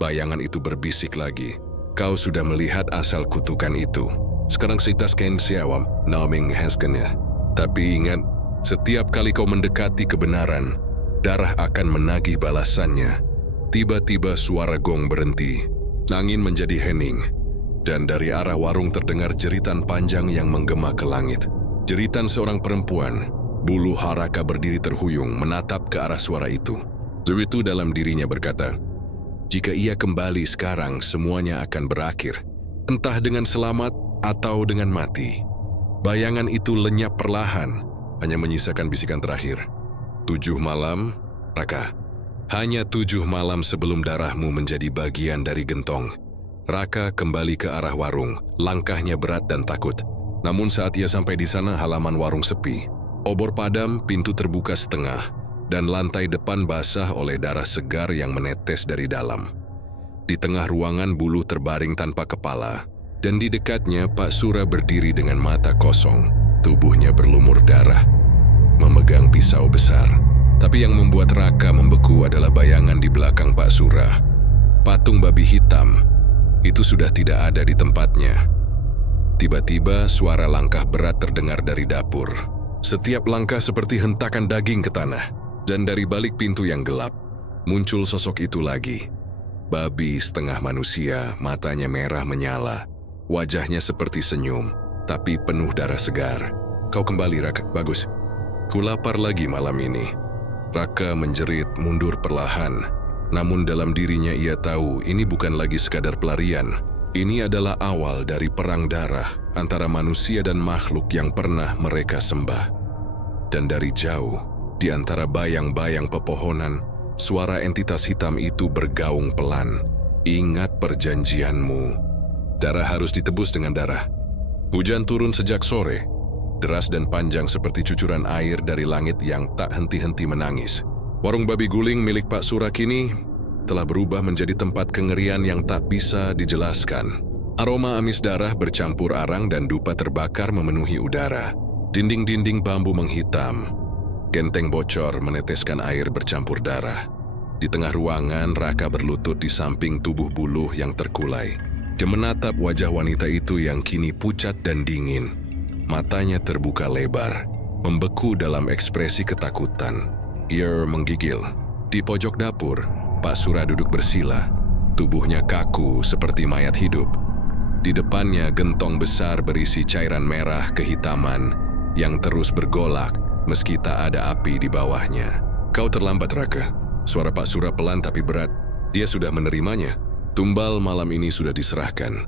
Bayangan itu berbisik lagi. Kau sudah melihat asal kutukan itu. Sekarang sitas Ken Siawam, Naoming Haskennya. Tapi ingat, setiap kali kau mendekati kebenaran, darah akan menagih balasannya. Tiba-tiba suara gong berhenti. Angin menjadi hening. Dan dari arah warung terdengar jeritan panjang yang menggema ke langit. Jeritan seorang perempuan, bulu Raka berdiri terhuyung menatap ke arah suara itu. Itu dalam dirinya berkata, jika ia kembali sekarang semuanya akan berakhir. Entah dengan selamat atau dengan mati. Bayangan itu lenyap perlahan, hanya menyisakan bisikan terakhir. 7 malam, Raka. Hanya 7 malam sebelum darahmu menjadi bagian dari gentong. Raka kembali ke arah warung, langkahnya berat dan takut. Namun saat ia sampai di sana halaman warung sepi. Obor padam, pintu terbuka setengah, dan lantai depan basah oleh darah segar yang menetes dari dalam. Di tengah ruangan bulu terbaring tanpa kepala, dan di dekatnya Pak Sura berdiri dengan mata kosong, tubuhnya berlumur darah, memegang pisau besar. Tapi yang membuat Raka membeku adalah bayangan di belakang Pak Sura. Patung babi hitam itu sudah tidak ada di tempatnya. Tiba-tiba suara langkah berat terdengar dari dapur. Setiap langkah seperti hentakan daging ke tanah. Dan dari balik pintu yang gelap, muncul sosok itu lagi. Babi setengah manusia, matanya merah menyala. Wajahnya seperti senyum, tapi penuh darah segar. Kau kembali, Raka. Bagus. Ku lapar lagi malam ini. Raka menjerit mundur perlahan. Namun dalam dirinya ia tahu ini bukan lagi sekadar pelarian. Ini adalah awal dari perang darah antara manusia dan makhluk yang pernah mereka sembah. Dan dari jauh, di antara bayang-bayang pepohonan, suara entitas hitam itu bergaung pelan. Ingat perjanjianmu. Darah harus ditebus dengan darah. Hujan turun sejak sore, deras dan panjang seperti cucuran air dari langit yang tak henti-henti menangis. Warung babi guling milik Pak Sura kini telah berubah menjadi tempat kengerian yang tak bisa dijelaskan. Aroma amis darah bercampur arang dan dupa terbakar memenuhi udara. Dinding-dinding bambu menghitam. Genteng bocor meneteskan air bercampur darah. Di tengah ruangan, Raka berlutut di samping tubuh buluh yang terkulai. Dia menatap wajah wanita itu yang kini pucat dan dingin. Matanya terbuka lebar, membeku dalam ekspresi ketakutan. Ia menggigil. Di pojok dapur, Pak Sura duduk bersila. Tubuhnya kaku seperti mayat hidup. Di depannya gentong besar berisi cairan merah kehitaman yang terus bergolak meski tak ada api di bawahnya. Kau terlambat, Raka. Suara Pak Sura pelan tapi berat. Dia sudah menerimanya. Tumbal malam ini sudah diserahkan.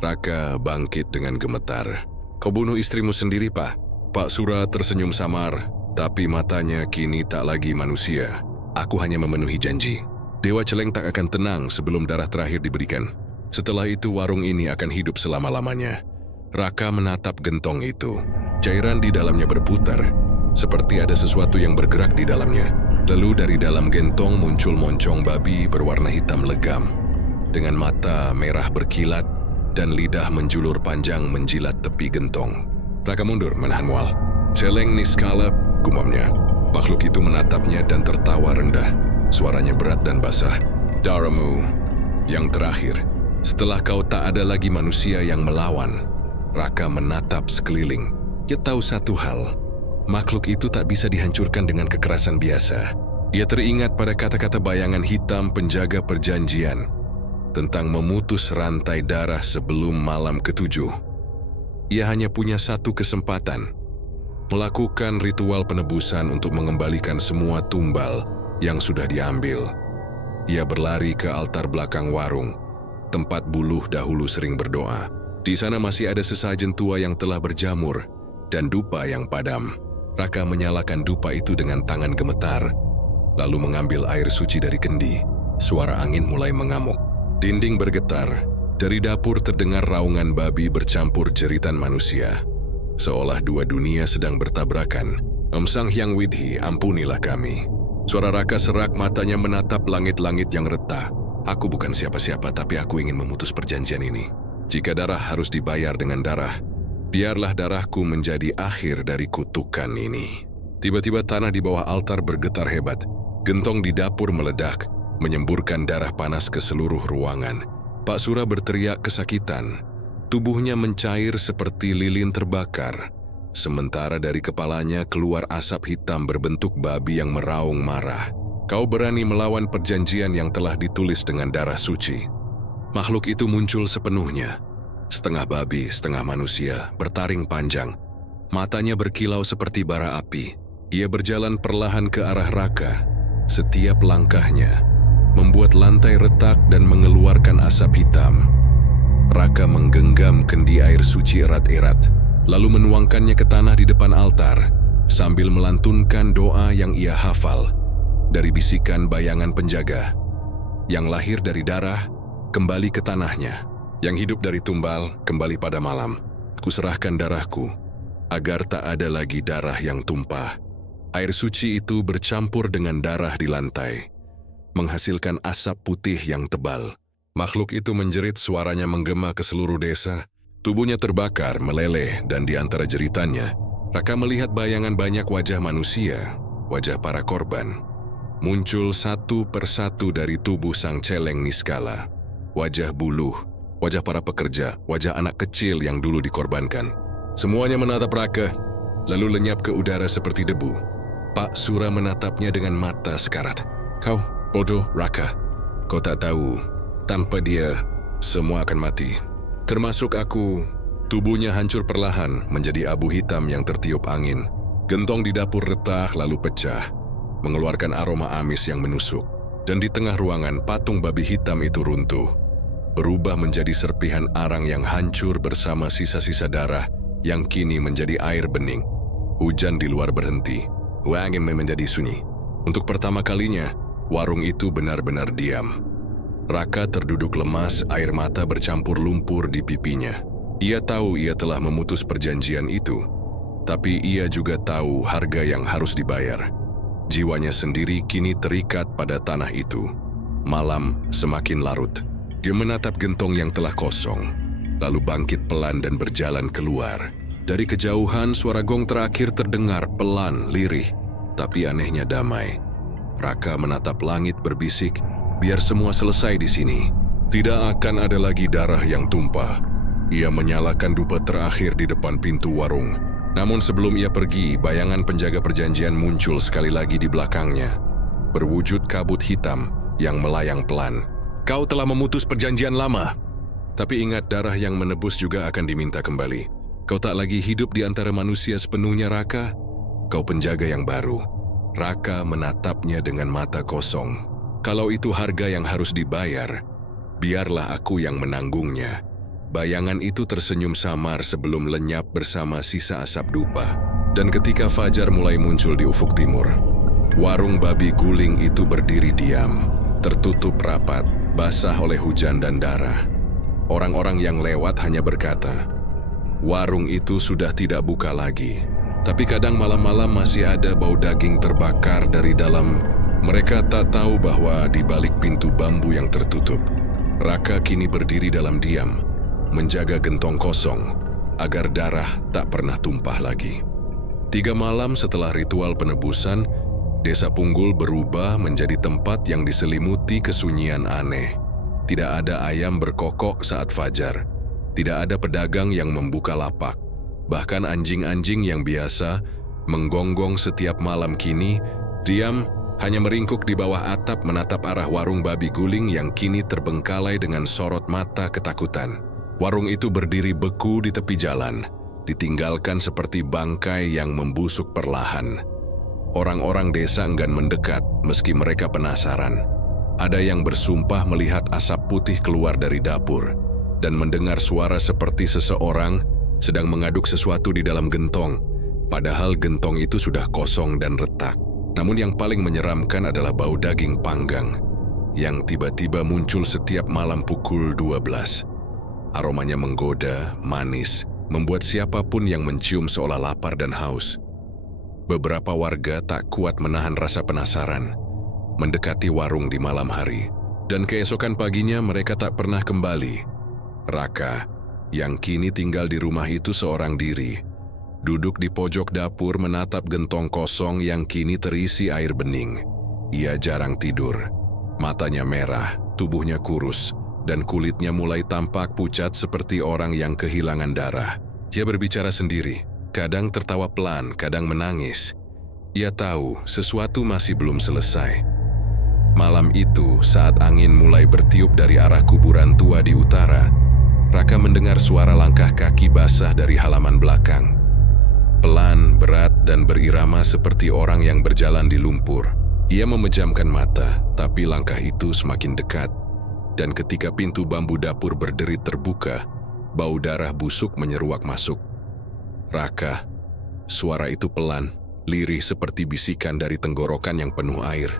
Raka bangkit dengan gemetar. Kau bunuh istrimu sendiri, Pak. Pak Sura tersenyum samar. Tapi matanya kini tak lagi manusia. Aku hanya memenuhi janji. Dewa Celeng tak akan tenang sebelum darah terakhir diberikan. Setelah itu warung ini akan hidup selama-lamanya. Raka menatap gentong itu. Cairan di dalamnya berputar, seperti ada sesuatu yang bergerak di dalamnya. Lalu dari dalam gentong muncul moncong babi berwarna hitam legam. Dengan mata merah berkilat dan lidah menjulur panjang menjilat tepi gentong. Raka mundur menahan mual. Celeng niskala, gumamnya. Makhluk itu menatapnya dan tertawa rendah. Suaranya berat dan basah. Daramu, yang terakhir, setelah kau tak ada lagi manusia yang melawan. Raka menatap sekeliling. Ia tahu satu hal. Makhluk itu tak bisa dihancurkan dengan kekerasan biasa. Ia teringat pada kata-kata bayangan hitam penjaga perjanjian tentang memutus rantai darah sebelum malam ketujuh. Ia hanya punya satu kesempatan. Melakukan ritual penebusan untuk mengembalikan semua tumbal yang sudah diambil. Ia berlari ke altar belakang warung, tempat buluh dahulu sering berdoa. Di sana masih ada sesajen tua yang telah berjamur dan dupa yang padam. Raka menyalakan dupa itu dengan tangan gemetar, lalu mengambil air suci dari kendi. suara angin mulai mengamuk. Dinding bergetar. Dari dapur terdengar raungan babi bercampur jeritan manusia. Seolah dua dunia sedang bertabrakan. Sang Hyang Widhi, ampunilah kami. Suara Raka serak, matanya menatap langit-langit yang retak. Aku bukan siapa-siapa, tapi aku ingin memutus perjanjian ini. Jika darah harus dibayar dengan darah, biarlah darahku menjadi akhir dari kutukan ini. Tiba-tiba tanah di bawah altar bergetar hebat. Gentong di dapur meledak, menyemburkan darah panas ke seluruh ruangan. Pak Sura berteriak kesakitan. Tubuhnya mencair seperti lilin terbakar. Sementara dari kepalanya keluar asap hitam berbentuk babi yang meraung marah. Kau berani melawan perjanjian yang telah ditulis dengan darah suci. Makhluk itu muncul sepenuhnya. Setengah babi, setengah manusia, bertaring panjang. Matanya berkilau seperti bara api. Ia berjalan perlahan ke arah Raka. Setiap langkahnya membuat lantai retak dan mengeluarkan asap hitam. Raka menggenggam kendi air suci erat-erat, lalu menuangkannya ke tanah di depan altar, sambil melantunkan doa yang ia hafal dari bisikan bayangan penjaga. Yang lahir dari darah, kembali ke tanahnya. Yang hidup dari tumbal, kembali pada malam. Kuserahkan darahku, agar tak ada lagi darah yang tumpah. Air suci itu bercampur dengan darah di lantai, menghasilkan asap putih yang tebal. Makhluk itu menjerit, suaranya menggema ke seluruh desa. Tubuhnya terbakar, meleleh, dan di antara jeritannya, Raka melihat bayangan banyak wajah manusia, wajah para korban. Muncul satu persatu dari tubuh sang celeng niskala. Wajah buluh, wajah para pekerja, wajah anak kecil yang dulu dikorbankan. Semuanya menatap Raka, lalu lenyap ke udara seperti debu. Pak Sura menatapnya dengan mata sekarat. Kau, bodoh Raka. Kau tak tahu, tanpa dia, semua akan mati. Termasuk aku. Tubuhnya hancur perlahan menjadi abu hitam yang tertiup angin. Gentong di dapur retak lalu pecah, mengeluarkan aroma amis yang menusuk. Dan di tengah ruangan, patung babi hitam itu runtuh, berubah menjadi serpihan arang yang hancur bersama sisa-sisa darah yang kini menjadi air bening. Hujan di luar berhenti. Angin menjadi sunyi. Untuk pertama kalinya, warung itu benar-benar diam. Raka terduduk lemas, air mata bercampur lumpur di pipinya. Ia tahu ia telah memutus perjanjian itu, tapi ia juga tahu harga yang harus dibayar. Jiwanya sendiri kini terikat pada tanah itu. Malam semakin larut. Dia menatap gentong yang telah kosong, lalu bangkit pelan dan berjalan keluar. Dari kejauhan, suara gong terakhir terdengar pelan, lirih, tapi anehnya damai. Raka menatap langit berbisik, biar semua selesai di sini. Tidak akan ada lagi darah yang tumpah. Ia menyalakan dupa terakhir di depan pintu warung. Namun sebelum ia pergi, bayangan penjaga perjanjian muncul sekali lagi di belakangnya. Berwujud kabut hitam yang melayang pelan. Kau telah memutus perjanjian lama. Tapi ingat, darah yang menebus juga akan diminta kembali. Kau tak lagi hidup di antara manusia sepenuhnya, Raka. Kau penjaga yang baru. Raka menatapnya dengan mata kosong. Kalau itu harga yang harus dibayar, biarlah aku yang menanggungnya. Bayangan itu tersenyum samar sebelum lenyap bersama sisa asap dupa. Dan ketika fajar mulai muncul di ufuk timur, warung babi guling itu berdiri diam, tertutup rapat, basah oleh hujan dan darah. Orang-orang yang lewat hanya berkata, warung itu sudah tidak buka lagi. Tapi kadang malam-malam masih ada bau daging terbakar dari dalam. Mereka tak tahu bahwa di balik pintu bambu yang tertutup, Raka kini berdiri dalam diam, menjaga gentong kosong, agar darah tak pernah tumpah lagi. 3 malam setelah ritual penebusan, Desa Punggul berubah menjadi tempat yang diselimuti kesunyian aneh. Tidak ada ayam berkokok saat fajar. Tidak ada pedagang yang membuka lapak. Bahkan anjing-anjing yang biasa menggonggong setiap malam kini diam, hanya meringkuk di bawah atap menatap arah warung babi guling yang kini terbengkalai dengan sorot mata ketakutan. Warung itu berdiri beku di tepi jalan, ditinggalkan seperti bangkai yang membusuk perlahan. Orang-orang desa enggan mendekat meski mereka penasaran. Ada yang bersumpah melihat asap putih keluar dari dapur dan mendengar suara seperti seseorang sedang mengaduk sesuatu di dalam gentong, padahal gentong itu sudah kosong dan retak. Namun yang paling menyeramkan adalah bau daging panggang yang tiba-tiba muncul setiap malam pukul 12. Aromanya menggoda, manis, membuat siapapun yang mencium seolah lapar dan haus. Beberapa warga tak kuat menahan rasa penasaran, mendekati warung di malam hari, dan keesokan paginya mereka tak pernah kembali. Raka, yang kini tinggal di rumah itu seorang diri, duduk di pojok dapur menatap gentong kosong yang kini terisi air bening. Ia jarang tidur, matanya merah, tubuhnya kurus, dan kulitnya mulai tampak pucat seperti orang yang kehilangan darah. Ia berbicara sendiri, kadang tertawa pelan, kadang menangis. Ia tahu sesuatu masih belum selesai. Malam itu, saat angin mulai bertiup dari arah kuburan tua di utara, Raka mendengar suara langkah kaki basah dari halaman belakang. Pelan, berat, dan berirama seperti orang yang berjalan di lumpur. Ia memejamkan mata, tapi langkah itu semakin dekat. Dan ketika pintu bambu dapur berderit terbuka, bau darah busuk menyeruak masuk. Raka, suara itu pelan, lirih seperti bisikan dari tenggorokan yang penuh air.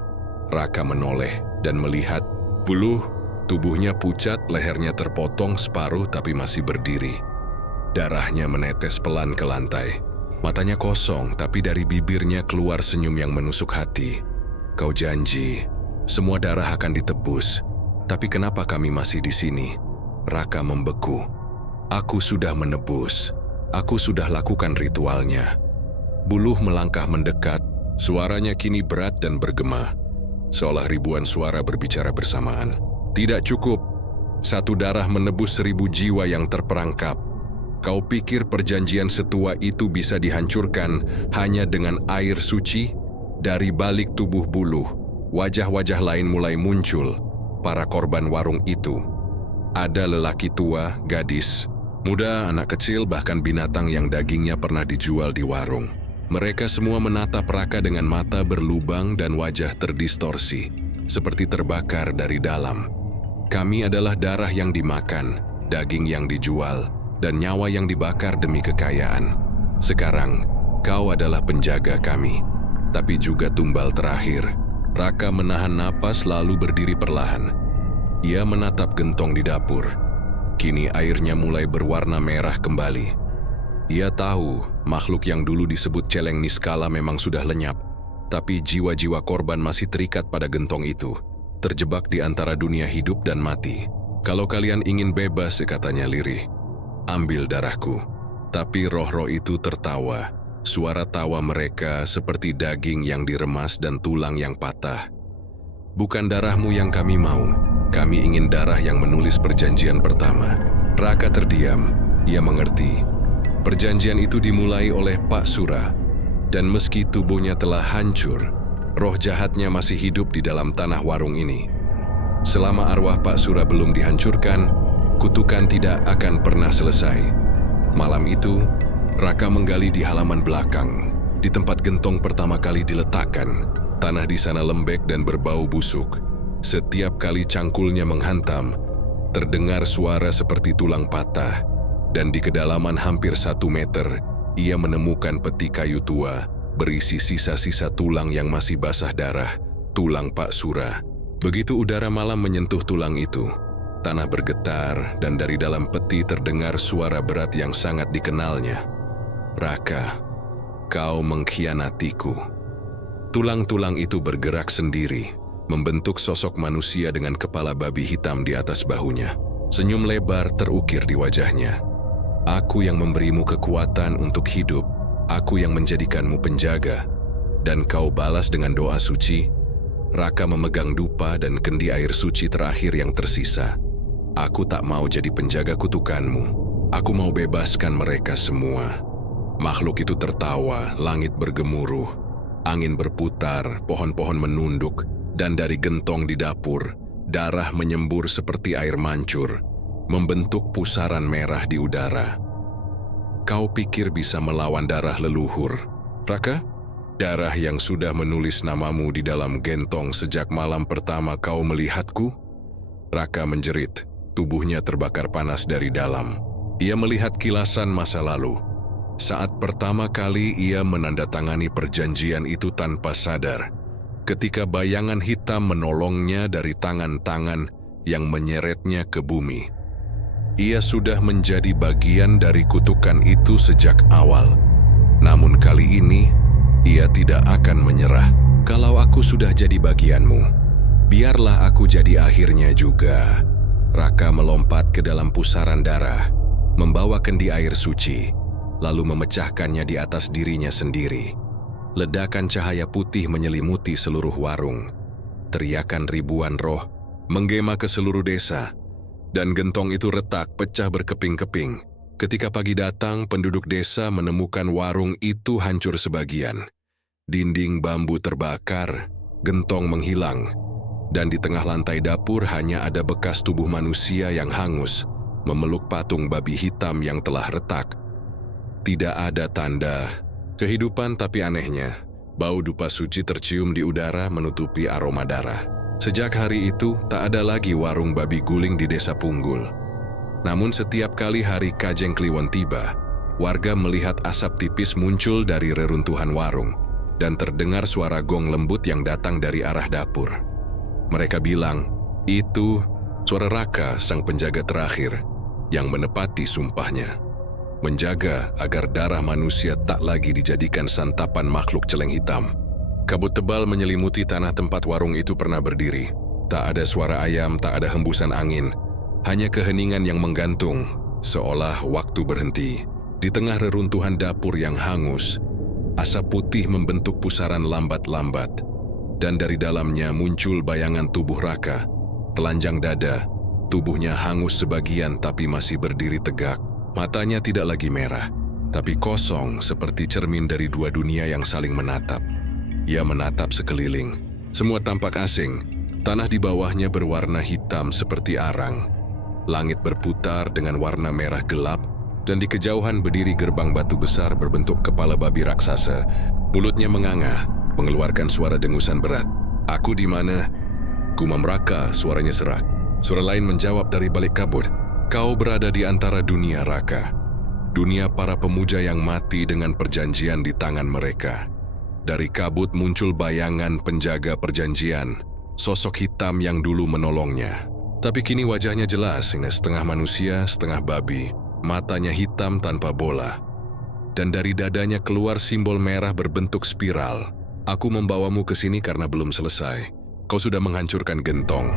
Raka menoleh dan melihat Buluh, tubuhnya pucat, lehernya terpotong separuh tapi masih berdiri. Darahnya menetes pelan ke lantai. Matanya kosong, tapi dari bibirnya keluar senyum yang menusuk hati. Kau janji, semua darah akan ditebus. Tapi kenapa kami masih di sini? Raka membeku. Aku sudah menebus. Aku sudah lakukan ritualnya. Buluh melangkah mendekat. Suaranya kini berat dan bergema, seolah ribuan suara berbicara bersamaan. Tidak cukup. Satu darah menebus 1000 jiwa yang terperangkap. Kau pikir perjanjian setua itu bisa dihancurkan hanya dengan air suci? Dari balik tubuh Buluh, wajah-wajah lain mulai muncul. Para korban warung itu. Ada lelaki tua, gadis, muda, anak kecil, bahkan binatang yang dagingnya pernah dijual di warung. Mereka semua menatap Raka dengan mata berlubang dan wajah terdistorsi, seperti terbakar dari dalam. Kami adalah darah yang dimakan, daging yang dijual, dan nyawa yang dibakar demi kekayaan. Sekarang, kau adalah penjaga kami, tapi juga tumbal terakhir. Raka menahan napas lalu berdiri perlahan. Ia menatap gentong di dapur. Kini airnya mulai berwarna merah kembali. Ia tahu makhluk yang dulu disebut celeng niskala memang sudah lenyap, tapi jiwa-jiwa korban masih terikat pada gentong itu, terjebak di antara dunia hidup dan mati. Kalau kalian ingin bebas, katanya lirih, ambil darahku. Tapi roh-roh itu tertawa. Suara tawa mereka seperti daging yang diremas dan tulang yang patah. Bukan darahmu yang kami mau. Kami ingin darah yang menulis perjanjian pertama. Raka terdiam. Ia mengerti. Perjanjian itu dimulai oleh Pak Sura. Dan meski tubuhnya telah hancur, roh jahatnya masih hidup di dalam tanah warung ini. Selama arwah Pak Sura belum dihancurkan, kutukan tidak akan pernah selesai. Malam itu, Raka menggali di halaman belakang, di tempat gentong pertama kali diletakkan. Tanah di sana lembek dan berbau busuk. Setiap kali cangkulnya menghantam, terdengar suara seperti tulang patah. Dan di kedalaman hampir 1 meter, ia menemukan peti kayu tua, berisi sisa-sisa tulang yang masih basah darah, tulang Pak Sura. Begitu udara malam menyentuh tulang itu, tanah bergetar dan dari dalam peti terdengar suara berat yang sangat dikenalnya. Raka, kau mengkhianatiku. Tulang-tulang itu bergerak sendiri, membentuk sosok manusia dengan kepala babi hitam di atas bahunya. Senyum lebar terukir di wajahnya. Aku yang memberimu kekuatan untuk hidup, aku yang menjadikanmu penjaga, dan kau balas dengan doa suci. Raka memegang dupa dan kendi air suci terakhir yang tersisa. Aku tak mau jadi penjaga kutukanmu. Aku mau bebaskan mereka semua. Makhluk itu tertawa, langit bergemuruh, angin berputar, pohon-pohon menunduk, dan dari gentong di dapur, darah menyembur seperti air mancur, membentuk pusaran merah di udara. Kau pikir bisa melawan darah leluhur, Raka? Darah yang sudah menulis namamu di dalam gentong sejak malam pertama kau melihatku? Raka menjerit, tubuhnya terbakar panas dari dalam. Ia melihat kilasan masa lalu. Saat pertama kali ia menandatangani perjanjian itu tanpa sadar, ketika bayangan hitam menolongnya dari tangan-tangan yang menyeretnya ke bumi. Ia sudah menjadi bagian dari kutukan itu sejak awal. Namun kali ini, ia tidak akan menyerah. Kalau aku sudah jadi bagianmu, biarlah aku jadi akhirnya juga. Raka melompat ke dalam pusaran darah, membawa kendi air suci, lalu memecahkannya di atas dirinya sendiri. Ledakan cahaya putih menyelimuti seluruh warung. Teriakan ribuan roh menggema ke seluruh desa, dan gentong itu retak pecah berkeping-keping. Ketika pagi datang, penduduk desa menemukan warung itu hancur sebagian. Dinding bambu terbakar, gentong menghilang, dan di tengah lantai dapur hanya ada bekas tubuh manusia yang hangus, memeluk patung babi hitam yang telah retak. Tidak ada tanda kehidupan, tapi anehnya, bau dupa suci tercium di udara menutupi aroma darah. Sejak hari itu, tak ada lagi warung babi guling di desa Punggul. Namun setiap kali hari Kajeng Kliwon tiba, warga melihat asap tipis muncul dari reruntuhan warung, dan terdengar suara gong lembut yang datang dari arah dapur. Mereka bilang, itu suara Raka, sang penjaga terakhir, yang menepati sumpahnya. Menjaga agar darah manusia tak lagi dijadikan santapan makhluk celeng hitam. Kabut tebal menyelimuti tanah tempat warung itu pernah berdiri. Tak ada suara ayam, tak ada hembusan angin. Hanya keheningan yang menggantung, seolah waktu berhenti. Di tengah reruntuhan dapur yang hangus, asap putih membentuk pusaran lambat-lambat. Dan dari dalamnya muncul bayangan tubuh Raka. Telanjang dada, tubuhnya hangus sebagian tapi masih berdiri tegak. Matanya tidak lagi merah, tapi kosong seperti cermin dari dua dunia yang saling menatap. Ia menatap sekeliling. Semua tampak asing. Tanah di bawahnya berwarna hitam seperti arang. Langit berputar dengan warna merah gelap, dan di kejauhan berdiri gerbang batu besar berbentuk kepala babi raksasa. Mulutnya menganga, mengeluarkan suara dengusan berat. "Aku di mana?" Gumam Raka, suaranya serak. Suara lain menjawab dari balik kabut. "Kau berada di antara dunia Raka. Dunia para pemuja yang mati dengan perjanjian di tangan mereka." Dari kabut muncul bayangan penjaga perjanjian, sosok hitam yang dulu menolongnya. Tapi kini wajahnya jelas, ini setengah manusia, setengah babi. Matanya hitam tanpa bola. Dan dari dadanya keluar simbol merah berbentuk spiral. "Aku membawamu ke sini karena belum selesai. Kau sudah menghancurkan gentong.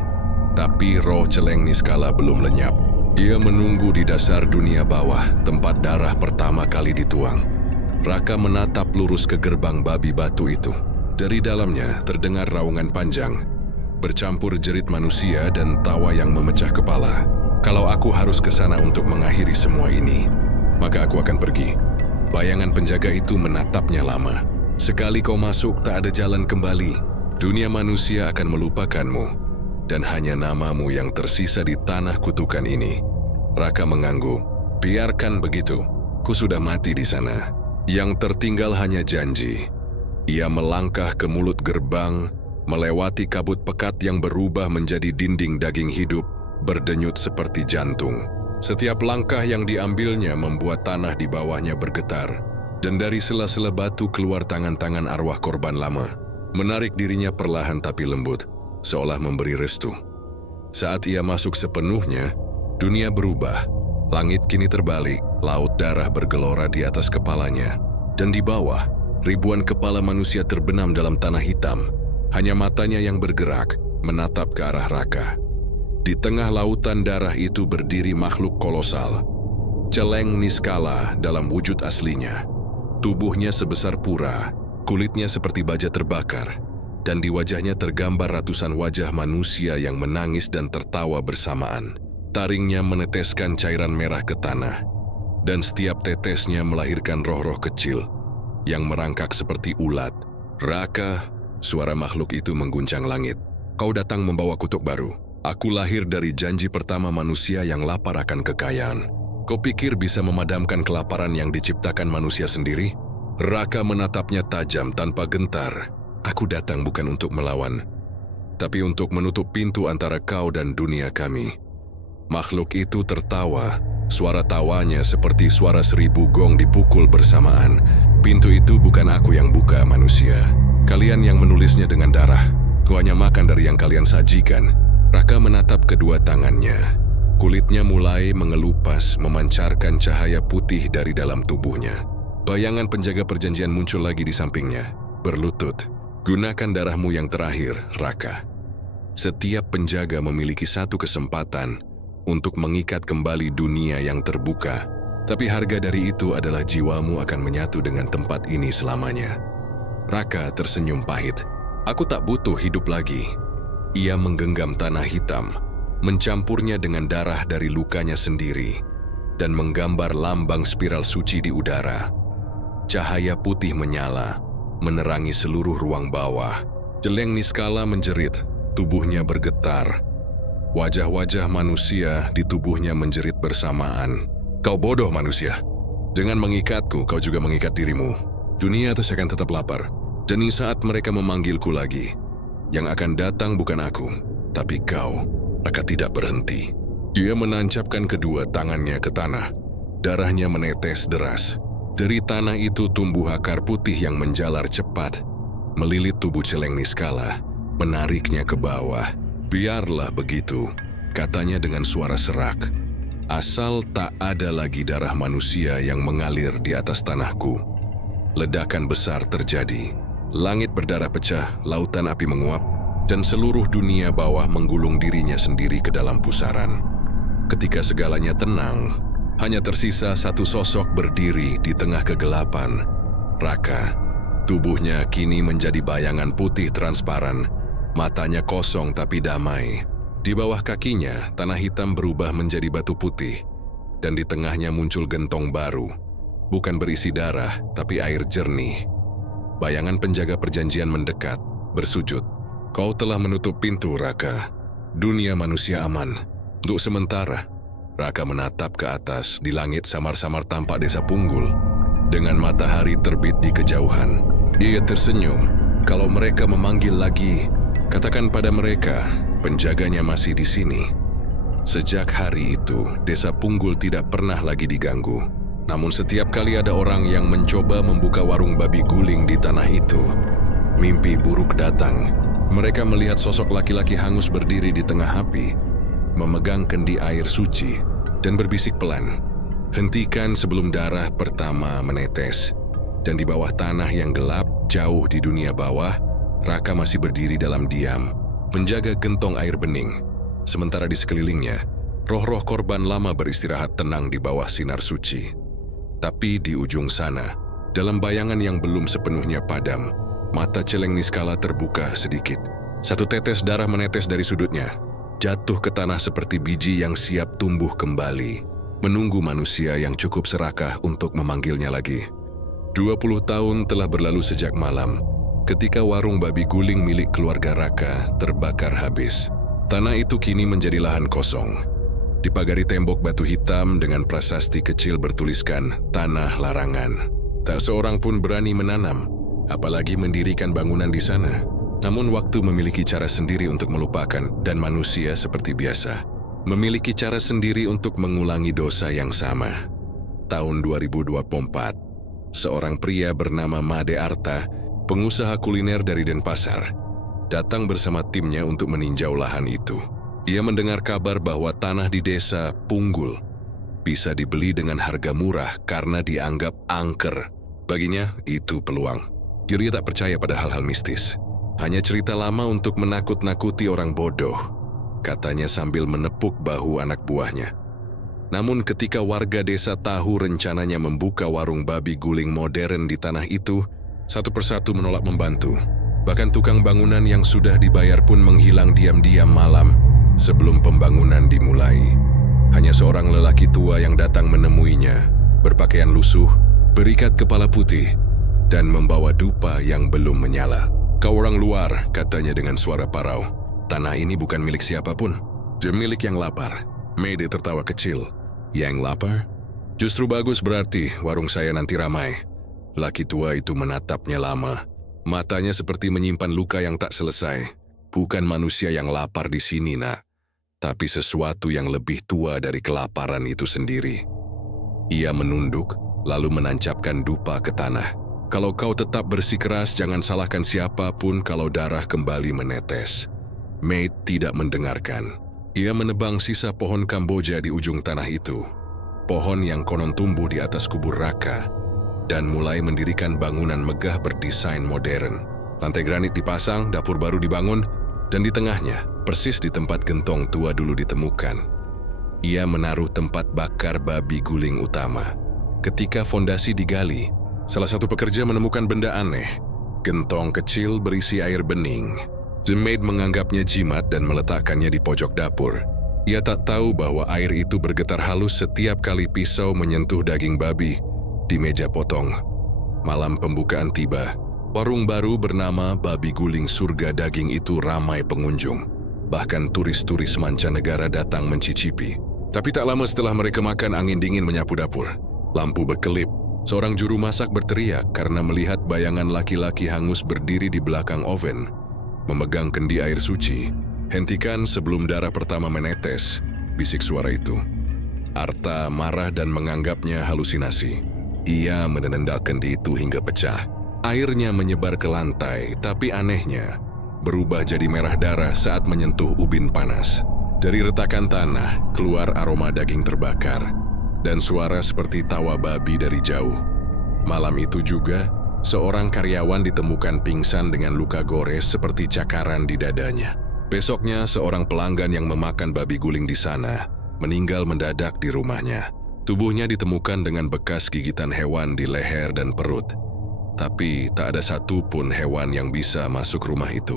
Tapi roh celeng Niskala belum lenyap. Ia menunggu di dasar dunia bawah, tempat darah pertama kali dituang." Raka menatap lurus ke gerbang babi batu itu. Dari dalamnya terdengar raungan panjang, bercampur jerit manusia dan tawa yang memecah kepala. "Kalau aku harus ke sana untuk mengakhiri semua ini, maka aku akan pergi." Bayangan penjaga itu menatapnya lama. "Sekali kau masuk, tak ada jalan kembali. Dunia manusia akan melupakanmu, dan hanya namamu yang tersisa di tanah kutukan ini." Raka mengangguk. "Biarkan begitu. Ku sudah mati di sana. Yang tertinggal hanya janji." Ia melangkah ke mulut gerbang, melewati kabut pekat yang berubah menjadi dinding daging hidup, berdenyut seperti jantung. Setiap langkah yang diambilnya membuat tanah di bawahnya bergetar, dan dari sela-sela batu keluar tangan-tangan arwah korban lama, menarik dirinya perlahan tapi lembut, seolah memberi restu. Saat ia masuk sepenuhnya, dunia berubah. Langit kini terbalik, laut darah bergelora di atas kepalanya, dan di bawah, ribuan kepala manusia terbenam dalam tanah hitam. Hanya matanya yang bergerak, menatap ke arah Raka. Di tengah lautan darah itu berdiri makhluk kolosal, celeng Niskala dalam wujud aslinya. Tubuhnya sebesar pura, kulitnya seperti baja terbakar, dan di wajahnya tergambar ratusan wajah manusia yang menangis dan tertawa bersamaan. Taringnya meneteskan cairan merah ke tanah, dan setiap tetesnya melahirkan roh-roh kecil yang merangkak seperti ulat. "Raka," suara makhluk itu mengguncang langit. "Kau datang membawa kutuk baru. Aku lahir dari janji pertama manusia yang lapar akan kekayaan. Kau pikir bisa memadamkan kelaparan yang diciptakan manusia sendiri?" Raka menatapnya tajam tanpa gentar. "Aku datang bukan untuk melawan, tapi untuk menutup pintu antara kau dan dunia kami." Makhluk itu tertawa, suara tawanya seperti suara 1000 gong dipukul bersamaan. "Pintu itu bukan aku yang buka, manusia. Kalian yang menulisnya dengan darah. Ku hanya makan dari yang kalian sajikan. Raka menatap kedua tangannya. Kulitnya mulai mengelupas, memancarkan cahaya putih dari dalam tubuhnya. Bayangan penjaga perjanjian muncul lagi di sampingnya. Berlutut, gunakan darahmu yang terakhir, Raka. Setiap penjaga memiliki satu kesempatan untuk mengikat kembali dunia yang terbuka. Tapi harga dari itu adalah jiwamu akan menyatu dengan tempat ini selamanya. Raka tersenyum pahit. Aku tak butuh hidup lagi. Ia menggenggam tanah hitam, mencampurnya dengan darah dari lukanya sendiri, dan menggambar lambang spiral suci di udara. Cahaya putih menyala, menerangi seluruh ruang bawah. Celeng Niskala menjerit, tubuhnya bergetar. Wajah-wajah manusia di tubuhnya menjerit bersamaan. Kau bodoh manusia. Dengan mengikatku, kau juga mengikat dirimu. Dunia atas akan tetap lapar. Dan di saat mereka memanggilku lagi, yang akan datang bukan aku, tapi kau. Raka tidak berhenti. Ia menancapkan kedua tangannya ke tanah. Darahnya menetes deras. Dari tanah itu tumbuh akar putih yang menjalar cepat, melilit tubuh Celeng Niskala, menariknya ke bawah. Biarlah begitu, katanya dengan suara serak. Asal tak ada lagi darah manusia yang mengalir di atas tanahku. Ledakan besar terjadi. Langit berdarah pecah, lautan api menguap, dan seluruh dunia bawah menggulung dirinya sendiri ke dalam pusaran. Ketika segalanya tenang, hanya tersisa satu sosok berdiri di tengah kegelapan. Raka. Tubuhnya kini menjadi bayangan putih transparan, matanya kosong tapi damai. Di bawah kakinya, tanah hitam berubah menjadi batu putih, dan di tengahnya muncul gentong baru. Bukan berisi darah, tapi air jernih. Bayangan penjaga perjanjian mendekat, bersujud. Kau telah menutup pintu, Raka. Dunia manusia aman. Untuk sementara, Raka menatap ke atas. Di langit samar-samar tampak desa Punggul. Dengan matahari terbit di kejauhan, ia tersenyum. Kalau mereka memanggil lagi, katakan pada mereka, penjaganya masih di sini. Sejak hari itu, desa Punggul tidak pernah lagi diganggu. Namun setiap kali ada orang yang mencoba membuka warung babi guling di tanah itu, mimpi buruk datang. Mereka melihat sosok laki-laki hangus berdiri di tengah api, memegang kendi air suci, dan berbisik pelan, "Hentikan sebelum darah pertama menetes." Dan di bawah tanah yang gelap, jauh di dunia bawah, Raka masih berdiri dalam diam, menjaga gentong air bening. Sementara di sekelilingnya, roh-roh korban lama beristirahat tenang di bawah sinar suci. Tapi di ujung sana, dalam bayangan yang belum sepenuhnya padam, mata Celeng Niskala terbuka sedikit. Satu tetes darah menetes dari sudutnya, jatuh ke tanah seperti biji yang siap tumbuh kembali, menunggu manusia yang cukup serakah untuk memanggilnya lagi. 20 tahun telah berlalu sejak malam, ketika warung babi guling milik keluarga Raka terbakar habis. Tanah itu kini menjadi lahan kosong. Dipagari tembok batu hitam dengan prasasti kecil bertuliskan Tanah Larangan. Tak seorang pun berani menanam, apalagi mendirikan bangunan di sana. Namun waktu memiliki cara sendiri untuk melupakan, dan manusia seperti biasa memiliki cara sendiri untuk mengulangi dosa yang sama. Tahun 2024, seorang pria bernama Made Arta, pengusaha kuliner dari Denpasar, datang bersama timnya untuk meninjau lahan itu. Ia mendengar kabar bahwa tanah di desa Punggul bisa dibeli dengan harga murah karena dianggap angker. Baginya, itu peluang. Dia tak percaya pada hal-hal mistis. Hanya cerita lama untuk menakut-nakuti orang bodoh, katanya sambil menepuk bahu anak buahnya. Namun ketika warga desa tahu rencananya membuka warung babi guling modern di tanah itu, satu persatu menolak membantu. Bahkan tukang bangunan yang sudah dibayar pun menghilang diam-diam malam sebelum pembangunan dimulai. Hanya seorang lelaki tua yang datang menemuinya, berpakaian lusuh, berikat kepala putih, dan membawa dupa yang belum menyala. "Kau orang luar," katanya dengan suara parau. "Tanah ini bukan milik siapapun. Dia milik yang lapar." Mede tertawa kecil. "Yang lapar? Justru bagus, berarti warung saya nanti ramai." Laki tua itu menatapnya lama. Matanya seperti menyimpan luka yang tak selesai. "Bukan manusia yang lapar di sini, nak, tapi sesuatu yang lebih tua dari kelaparan itu sendiri." Ia menunduk, lalu menancapkan dupa ke tanah. Kalau kau tetap bersikeras, jangan salahkan siapapun kalau darah kembali menetes. Maid tidak mendengarkan. Ia menebang sisa pohon Kamboja di ujung tanah itu. Pohon yang konon tumbuh di atas kubur Raka. Dan mulai mendirikan bangunan megah berdesain modern. Lantai granit dipasang, dapur baru dibangun, dan di tengahnya, persis di tempat gentong tua dulu ditemukan, ia menaruh tempat bakar babi guling utama. Ketika fondasi digali, salah satu pekerja menemukan benda aneh. Gentong kecil berisi air bening. The maid menganggapnya jimat dan meletakkannya di pojok dapur. Ia tak tahu bahwa air itu bergetar halus setiap kali pisau menyentuh daging babi di meja potong. Malam pembukaan tiba. Warung baru bernama Babi Guling Surga Daging itu ramai pengunjung. Bahkan turis-turis mancanegara datang mencicipi. Tapi tak lama setelah mereka makan, angin dingin menyapu dapur. Lampu berkelip. Seorang juru masak berteriak karena melihat bayangan laki-laki hangus berdiri di belakang oven, memegang kendi air suci. "Hentikan sebelum darah pertama menetes," bisik suara itu. Arta marah dan menganggapnya halusinasi. Ia menendang kendi itu hingga pecah. Airnya menyebar ke lantai, tapi anehnya berubah jadi merah darah saat menyentuh ubin panas. Dari retakan tanah keluar aroma daging terbakar dan suara seperti tawa babi dari jauh. Malam itu juga, seorang karyawan ditemukan pingsan dengan luka gores seperti cakaran di dadanya. Besoknya, seorang pelanggan yang memakan babi guling di sana meninggal mendadak di rumahnya. Tubuhnya ditemukan dengan bekas gigitan hewan di leher dan perut. Tapi tak ada satupun hewan yang bisa masuk rumah itu.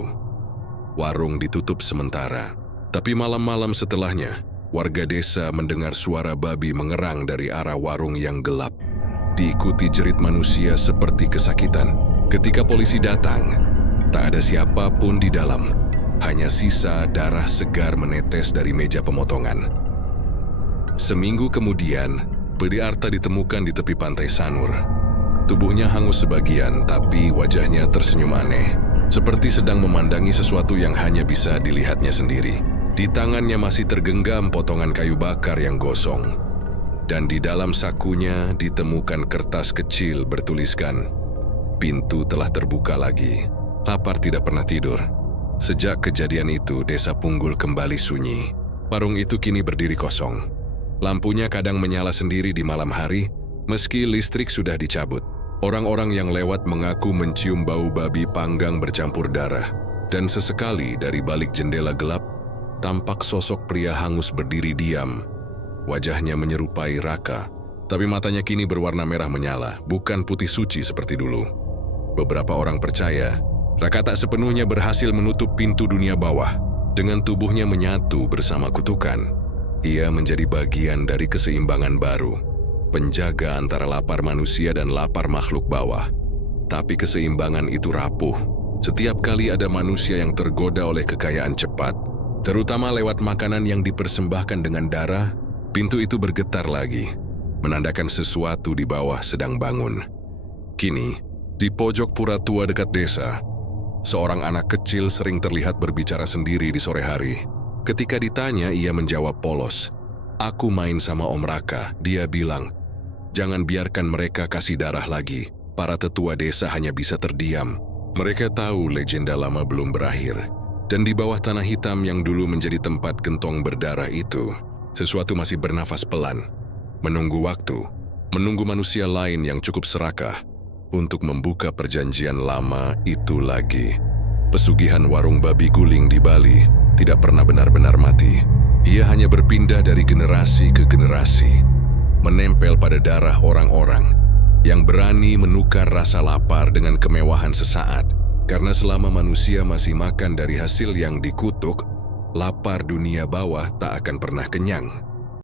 Warung ditutup sementara. Tapi malam-malam setelahnya, warga desa mendengar suara babi mengerang dari arah warung yang gelap. Diikuti jerit manusia seperti kesakitan. Ketika polisi datang, tak ada siapapun di dalam. Hanya sisa darah segar menetes dari meja pemotongan. Seminggu kemudian, Pedi Arta ditemukan di tepi pantai Sanur. Tubuhnya hangus sebagian, tapi wajahnya tersenyum aneh, seperti sedang memandangi sesuatu yang hanya bisa dilihatnya sendiri. Di tangannya masih tergenggam potongan kayu bakar yang gosong. Dan di dalam sakunya ditemukan kertas kecil bertuliskan, "Pintu telah terbuka lagi. Lapar tidak pernah tidur." Sejak kejadian itu, desa Punggul kembali sunyi. Warung itu kini berdiri kosong. Lampunya kadang menyala sendiri di malam hari, meski listrik sudah dicabut. Orang-orang yang lewat mengaku mencium bau babi panggang bercampur darah. Dan sesekali dari balik jendela gelap, tampak sosok pria hangus berdiri diam. Wajahnya menyerupai Raka, tapi matanya kini berwarna merah menyala, bukan putih suci seperti dulu. Beberapa orang percaya, Raka tak sepenuhnya berhasil menutup pintu dunia bawah. Dengan tubuhnya menyatu bersama kutukan, ia menjadi bagian dari keseimbangan baru. Penjaga antara lapar manusia dan lapar makhluk bawah. Tapi keseimbangan itu rapuh. Setiap kali ada manusia yang tergoda oleh kekayaan cepat, terutama lewat makanan yang dipersembahkan dengan darah, pintu itu bergetar lagi, menandakan sesuatu di bawah sedang bangun. Kini, di pojok pura tua dekat desa, seorang anak kecil sering terlihat berbicara sendiri di sore hari. Ketika ditanya, ia menjawab polos, "Aku main sama Om Raka." Dia bilang, "Jangan biarkan mereka kasih darah lagi. Para tetua desa hanya bisa terdiam." Mereka tahu legenda lama belum berakhir. Dan di bawah tanah hitam yang dulu menjadi tempat gentong berdarah itu, sesuatu masih bernafas pelan, menunggu waktu, menunggu manusia lain yang cukup serakah untuk membuka perjanjian lama itu lagi. Pesugihan warung babi guling di Bali tidak pernah benar-benar mati. Ia hanya berpindah dari generasi ke generasi, menempel pada darah orang-orang yang berani menukar rasa lapar dengan kemewahan sesaat. Karena selama manusia masih makan dari hasil yang dikutuk, lapar dunia bawah tak akan pernah kenyang.